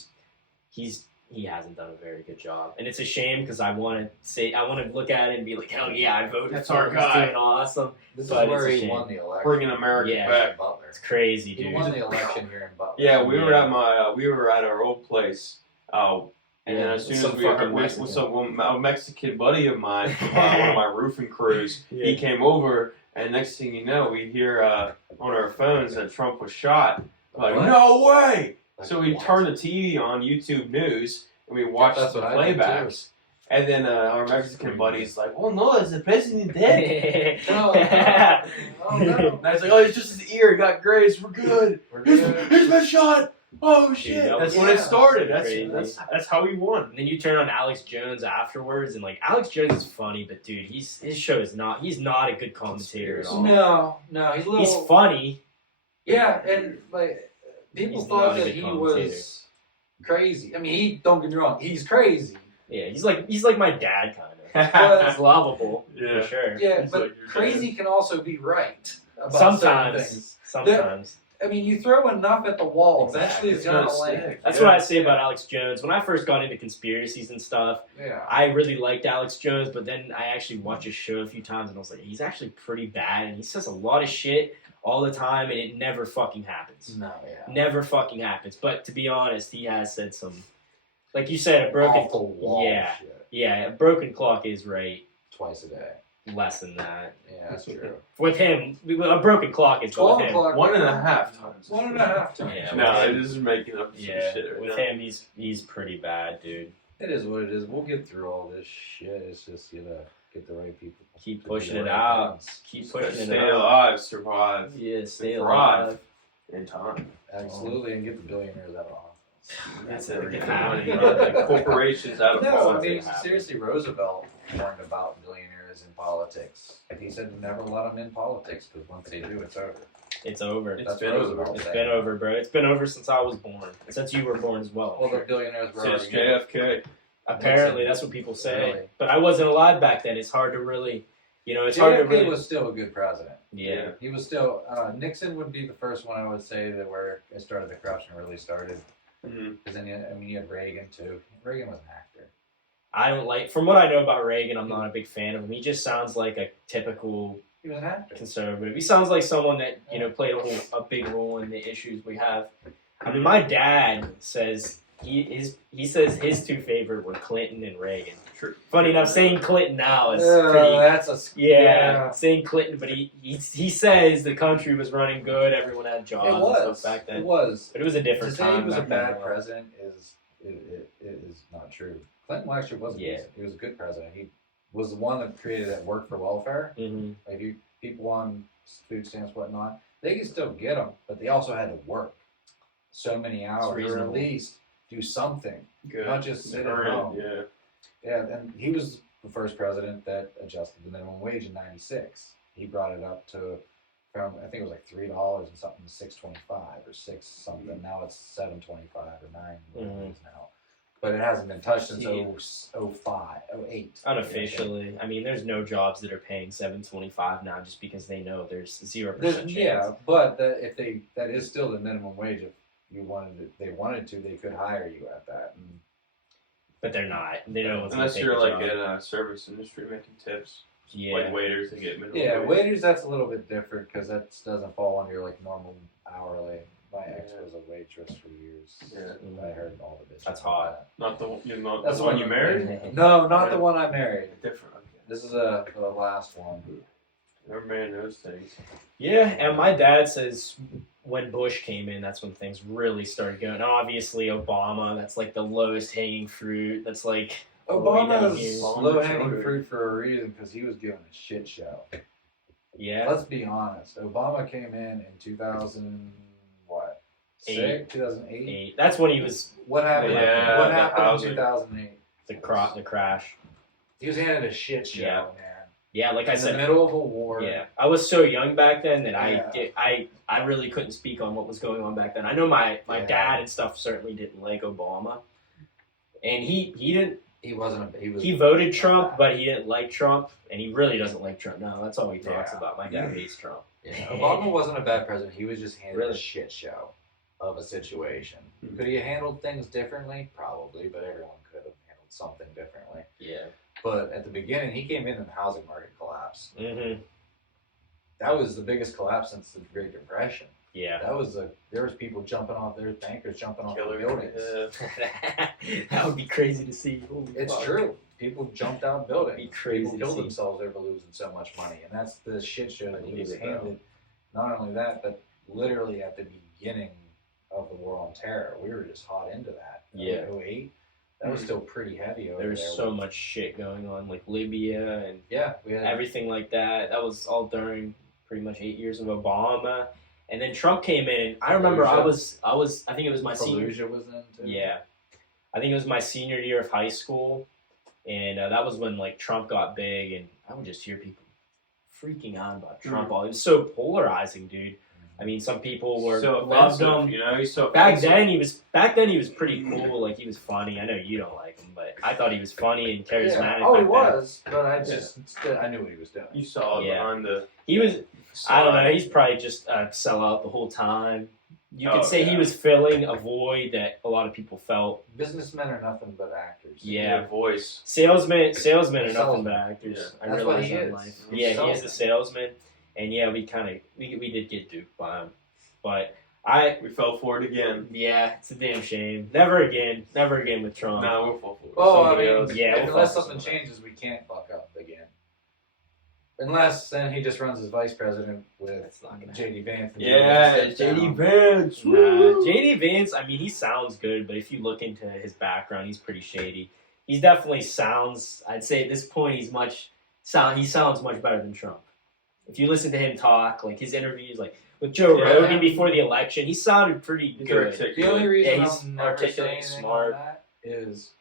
hasn't done a very good job, and it's a shame because I want to look at it and be like, hell yeah, I voted That's for our him. guy. He's doing awesome. This is But it's where a he shame. won the election. Bringing America Yeah. back. Butler. It's crazy, He dude. won the election here in Butler. Yeah, we were Yeah. at we were at our old place. And then Yeah, as soon some as we heard fucking with Mexican. a Mexican buddy of mine, one of my roofing crews, he came over, and next thing you know, we hear on our phones that Trump was shot. Like, What? no way! Like, So we what? turned the TV on YouTube News, and we watched that's the what I did, too. playbacks. And then our Mexican buddy's like, oh no, is the president dead? No, no. Oh, no. And I was like, oh, it's just his ear, it got grazed, we're good. We're He's good. been shot! Oh shit! that That's was- when it yeah, started. crazy. That's how he won. And then you turn on Alex Jones afterwards, and like Alex Jones is funny, but dude, his show is not. He's not a good commentator at all. No, he's a little. He's funny. Yeah, and like people He's thought not a that good he commentator. was crazy. I mean, don't get me wrong, he's crazy. Yeah, he's like my dad kind of. But- He's lovable Yeah. for sure. Yeah, He's but like your crazy can also be right about certain Sometimes, things. sometimes. I mean, you throw enough at the wall, eventually it's Exactly. gonna It's land. gonna stick. That's what I say about Alex Jones. When I first got into conspiracies and stuff, Yeah. I really liked Alex Jones, but then I actually watched his show a few times, and I was like, he's actually pretty bad, and he says a lot of shit all the time, and it never fucking happens. No, yeah. Never fucking happens. But to be honest, he has said some, like you said, a broken, Off the wall yeah, shit. yeah, a broken clock is right. Twice a day. Less than that. Yeah, that's true. With him, a broken clock is 12 with him. o'clock. 1.5 times. 1.5 times. Yeah, No, with it him- is making up some Yeah, shit right with now. him, he's pretty bad, dude. It is what it is. We'll get through all this shit. It's just you gotta get the right people. Keep to do pushing the it right out. things. Keep Just gotta pushing it stay out. alive, survive Yeah, stay Thrive. alive. in time. Absolutely, and get the billionaires out of office. That's it. Get the Yeah. money. Get the corporations out of No, I politics. mean seriously, Roosevelt warned about billionaires in politics. He said never let them in politics because once they do, it's over. It's over. It's That's been Roosevelt. over. It's saying. been over, bro. It's been over since I was born. Since you were born as well. Well, the billionaires were Since already in. JFK. Apparently, that's what people say. Really? But I wasn't alive back then. It's hard to really, it's hard to JFK really. was still a good president. Yeah. He was still. Nixon would be the first one I would say that where it started. The corruption really started. Mm-hmm. Because then you had Reagan too. Reagan was an actor. I don't like. From what I know about Reagan, I'm not a big fan of him. He just sounds like a typical He was an actor. conservative. He sounds like someone that played a big role in the issues we have. I mean, my dad says he says his two favorite were Clinton and Reagan. True. Funny enough, saying Clinton now is pretty. That's a Yeah, saying Clinton, but he says the country was running good, everyone had jobs It and was stuff back then. It was. But it was a To different say time. he was a back then. bad president it is not true. Clinton actually wasn't. Yeah. He was a good president. He was the one that created that work for welfare. Mhm. Like people on food stamps, whatnot, they could still get them, but they also had to work so many hours, or at reasonable. least do something, Good. not just sit at Earn it, home. Yeah. Yeah, and he was the first president that adjusted the minimum wage in '96. He brought it up to from I think it was like $3 and something to $6.25 or six something. Now it's $7.25 or $9 now. But it hasn't been touched since 05, 08. Unofficially, I mean, there's no jobs that are paying $7.25 now, just because they know there's 0% chance. Yeah, but if that is still the minimum wage. If they wanted to, they could hire you at that. But they're not. They don't. Unless you're like in a service industry making tips. Yeah. Like waiters, they get minimum Yeah, wage. waiters, that's a little bit different because that doesn't fall under like normal hourly. My ex was a waitress for years. Yeah. I heard all the bitches. That's hot. Not the That's one you married? No, not the one I married. Different. Okay. This is the last one. Every man knows things. Yeah, and my dad says when Bush came in, that's when things really started going. Obviously, Obama, that's like the lowest hanging fruit. That's like Obama here. is low hanging fruit for a reason because he was giving a shit show. Yeah. Let's be honest. Obama came in 2000. What? 2008. That's when he was. What happened? Yeah, what happened in housing. 2008? The crash. He was handed a shit show, Yeah. man. Yeah, like I In said, the middle of a war. Yeah, I was so young back then that Yeah. I really couldn't speak on what was going on back then. I know my Yeah. dad and stuff certainly didn't like Obama, and he didn't. He wasn't. He voted Trump, but he didn't like Trump, and he really doesn't like Trump. No, that's all he talks about. My dad hates Trump. Yeah, Obama wasn't a bad president. He was just handed Really? a shit show of a situation. Mhm. Could he have handled things differently? Probably, but everyone could have handled something differently. Yeah. But at the beginning, he came in and the housing market collapsed. Mm-hmm. That was the biggest collapse since the Great Depression. Yeah. There was people jumping off. There's bankers jumping off the Killer. buildings. That would be crazy to see. Holy It's fuck. true. People jumped out buildings. It'd be crazy People to killed see. themselves over losing so much money, and that's the shit show that he believe was it, bro. handed. Not only that, but literally at the beginning of the war on terror, we were just hot into that. Yeah. 08, that was still pretty heavy over There was there. so much shit going on, like Libya and Yeah, we had everything like that. That was all during pretty much 8 years of Obama, and then Trump came in. I remember I think it was my senior. Fallujah was in too. Yeah, I think it was my senior year of high school, and that was when like Trump got big, and I would just hear people freaking out about Trump. It was so polarizing, dude. I mean, some people were So loved offensive, him. you know, he's so Back offensive. then he was pretty cool. Like he was funny. I know you don't like him, but I thought he was funny and charismatic. Yeah. Oh, he back then. was, but I knew what he was doing. You saw it Yeah. behind the. He was. I don't know. He's probably just a sellout the whole time. You could Oh, say yeah. he was filling a void that a lot of people felt. Businessmen are nothing but actors. Yeah. Voice. Salesmen are nothing Salesman. but actors. Yeah. I That's what realize he that in is. life. He's Yeah, a he is a salesman, and yeah, we did get duped by him, but We fell for it again. yeah, it's a damn shame. Never again with Trump. No, we'll fall for it. Well, I Somebody mean, else. Yeah, unless we'll something fuck with changes, we can't fuck up again. Unless then he just runs as vice president with That's not gonna JD Vance. And Yeah, JD steps JD down. Vance. Nah, woo! JD Vance, I mean, he sounds good, but if you look into his background, he's pretty shady. He definitely sounds. I'd say at this point, he sounds much better than Trump. If you listen to him talk, like his interviews, like with Joe Yeah. Rogan before the election, he sounded pretty He's good. articulate. The only reason Yeah, he's I'm never articulate, saying anything smart. on that is,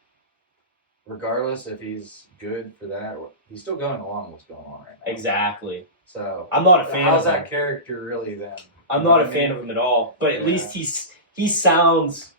regardless if he's good for that, or he's still going along with what's going on right now. Exactly. So I'm not a fan how's of that him. character really then? I'm You know not what a I fan mean? of him at all. But at Yeah. least he sounds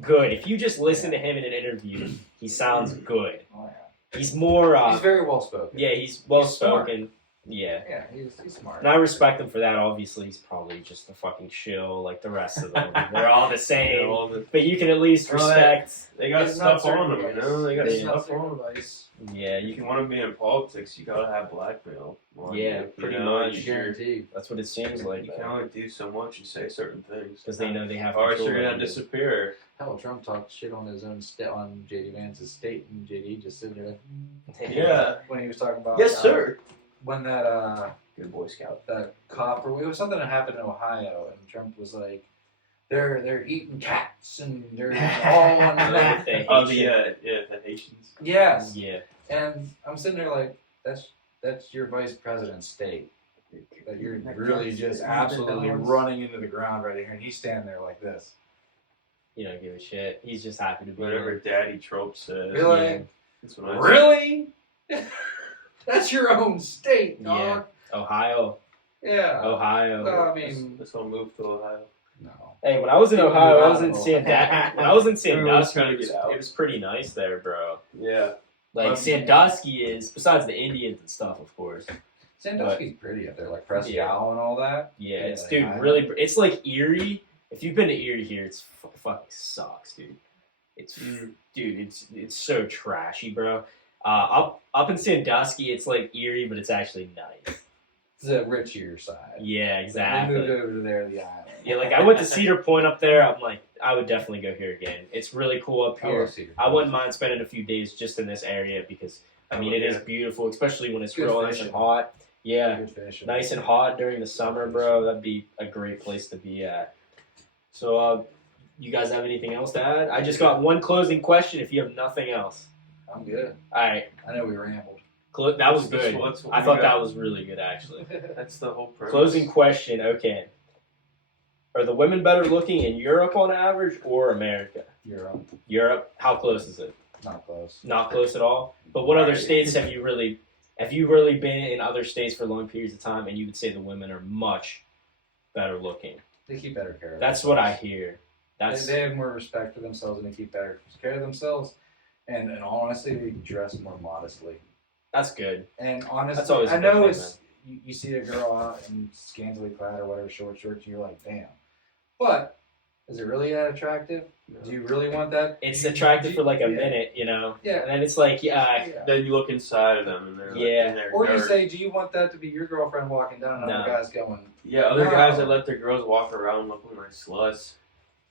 good. If you just listen to him in an interview, he sounds good. Oh, yeah. He's more. He's very well spoken. Yeah, he's well He's smart. spoken. Yeah. Yeah, he's smart. And I respect him for that. Obviously, he's probably just a fucking shill like the rest of them. They're all the Yeah, same. all the- But you can at least Well, respect. They got It's not stuff on them, certain you know? They got It's Yeah. not stuff on certain them. advice. Yeah, If you you can. want to be in politics, you gotta have blackmail. on Yeah, you, pretty you know? much. You're- Guaranteed. That's what it seems like. You can only do so much and say certain things. Because they know they have Or else control you're gonna over you. disappear. Hell, Trump talked shit on his own on JD Vance's state, and JD just sitting there Yeah. when he was talking about Yes, sir. when that Good Boy Scout. that cop or it was something that happened in Ohio, and Trump was like, they're eating cats and they're all on the They hate Oh, the shit. the Haitians. yes. Yeah. And I'm sitting there like, that's your vice president's state. That you're really just absolutely running into the ground right here, and he's standing there like this. He don't give a shit. He's just happy to be Whatever there. Daddy Trope says. Be like, That's what I Really? That's your own state, dog. Yeah. Ohio. Yeah. Ohio. Well, I mean, Let's all move to Ohio. no. Hey, when I was in Ohio, I was in Wow. Sandusky. When I was in Everyone's Sandusky, trying to get out. it was pretty nice there, bro. Yeah. Like Sandusky is, besides the Indians and stuff, of course. Sandusky's pretty up there, like Presque Isle and all that. Yeah, it's Yeah, dude, I really. It's like Erie. If you've been to Erie here, it's fucking sucks, dude. It's dude, it's so trashy, bro. Up in Sandusky, it's like Erie, but it's actually nice. It's the richier side. Yeah, They exactly. moved over to there, the island. Yeah, like I went to Cedar Point up there. I'm like, I would definitely go here again. It's really cool up I here. love Cedar I Point. wouldn't mind spending a few days just in this area because I mean it is beautiful, especially when it's Good real nice and fishing. hot. Yeah, Good fishing. nice and hot during the summer, bro. That'd be a great place to be at. So, you guys have anything else to add? I just got one closing question. If you have nothing else, I'm good. all right. I know we rambled. That was That's good. what I we thought got. that was really good, actually. That's the whole premise. Closing question. Okay. Are the women better looking in Europe on average or America? Europe, Europe. How close is it? not close. Not close at all. But what other Right. states have you really been in other states for long periods of time, and you would say the women are much better looking? They keep better care of That's themselves. what I hear. That's They have more respect for themselves and they keep better care of themselves. And honestly, they dress more modestly. that's good. And honestly, That's always a I good know thing, it's you see a girl out in scantily clad or whatever, short shorts, and you're like, damn. But is it really that attractive? Do you really want that? It's attractive for like a Yeah. minute, you know, Yeah. and then it's like, Yeah. Then you look inside of them and they're like, Yeah. in their Or you dirt. say, do you want that to be your girlfriend walking down and No. other guys going? Yeah, other No. guys that let their girls walk around looking like sluts.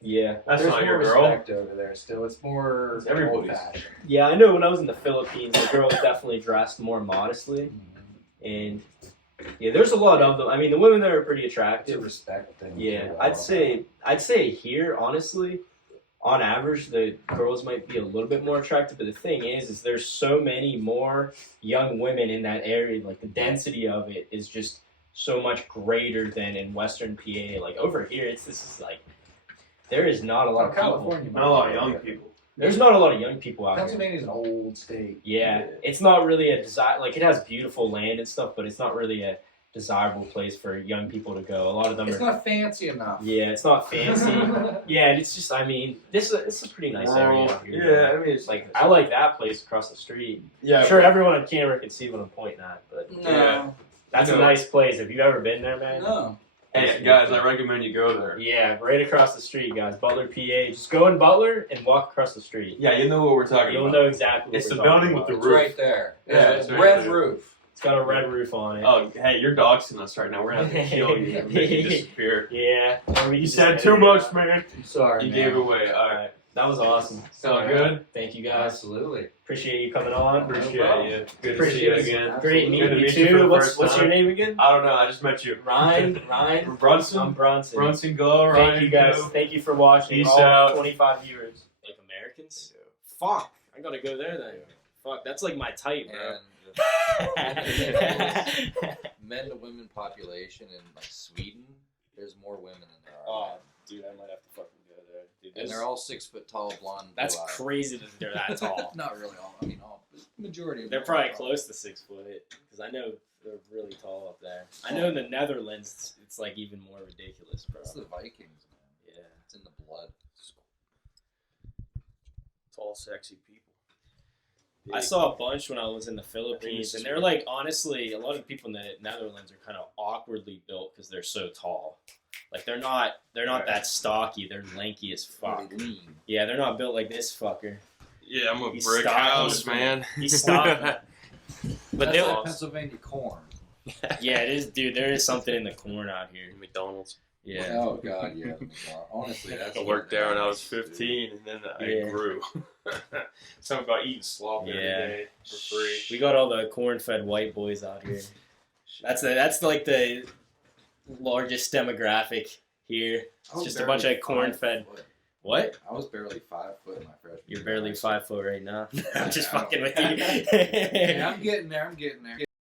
yeah, That's There's not more your girl. respect over there still. It's more It's everybody's. old-fashioned. yeah. I know when I was in the Philippines, the girls definitely dressed more modestly, and yeah, there's a lot of them. I mean, the women there are pretty It's a attractive. respect thing. Yeah, too, I'd say here, honestly, on average, the girls might be a little bit more attractive. But the thing is there's so many more young women in that area. Like the density of it is just so much greater than in Western PA. Like over here, this is like there is not a lot of people. California. Not a lot of young people. There's not a lot of young people out here. Pennsylvania's an old state. Yeah, it's not really a desire. Like it has beautiful land and stuff, but it's not really a desirable place for young people to go. A lot of them It's are. not fancy enough. Yeah, it's not fancy. Yeah, and it's just. I mean, it's a pretty nice area Rural. out here. Yeah, I mean, it's Like I like that place across the street. yeah, I'm sure everyone on camera can see what I'm pointing at, but Yeah. that's a No. nice place. Have you ever been there, man? No. Hey, guys, I recommend you go there. Yeah, right across the street, guys. Butler, PA. Just go in Butler and walk across the street. Yeah, you know what we're talking You'll about. know exactly what It's we're the talking building with about. the It's roof. right there. Yeah, It's it's a right red there. roof. It's got a red roof on it. Oh, hey, you're doxing us right now. We're gonna have to kill you and make you disappear. Yeah. Or we You can just said edit too it much, out. man. I'm sorry. You man. gave it away. All All right. right. That was awesome. Sound good? Thank you guys. Absolutely. Appreciate you coming on. Appreciate problem. you. Good to Appreciate see you it. again. Great Good meeting to you meet you for too. the What's first your time. name again? I don't know. I just met you. Ryan. Brunson. I'm Brunson. Brunson Gall. Thank Ryan. you guys. Joe. Thank you for watching. Peace all out. 25 viewers. Like Americans? Fuck. I gotta go there then. Fuck. That's like my type, bro. And men to women population in like Sweden, there's more women than there are. Oh, dude, I might have to fucking go there. Dude, And they're all 6 foot tall, blonde. that's blue-eyed. crazy that they're that tall. Not really all. I mean, all. Majority. Of They're them probably are. close to 6 foot because I know they're really tall up there. I know in the Netherlands it's like even more ridiculous, bro. It's the Vikings, man. Yeah, It's in the blood. Tall, sexy people. I saw a bunch when I was in the Philippines, and they're like honestly, a lot of people in the Netherlands are kind of awkwardly built because they're so tall. Like they're not that stocky. They're lanky as fuck. Really lean. Yeah, they're not built like this fucker. Yeah, I'm a He's brick stocky. house, man. He's stocky. But That's they'll. like Pennsylvania corn. Yeah, it is, dude. There is something in the corn out here. McDonald's. Yeah. Oh God, yeah. Honestly, that's. I worked there when I was 15, and then I Yeah. grew. Something about eating slop every Yeah. day for free. We got all the corn-fed white boys out here. That's like the largest demographic here. It's just a bunch of corn-fed. What? I was barely 5 foot in my freshman. You're year. barely 5 foot right now. I'm just Yeah. fucking with you. Yeah, I'm getting there.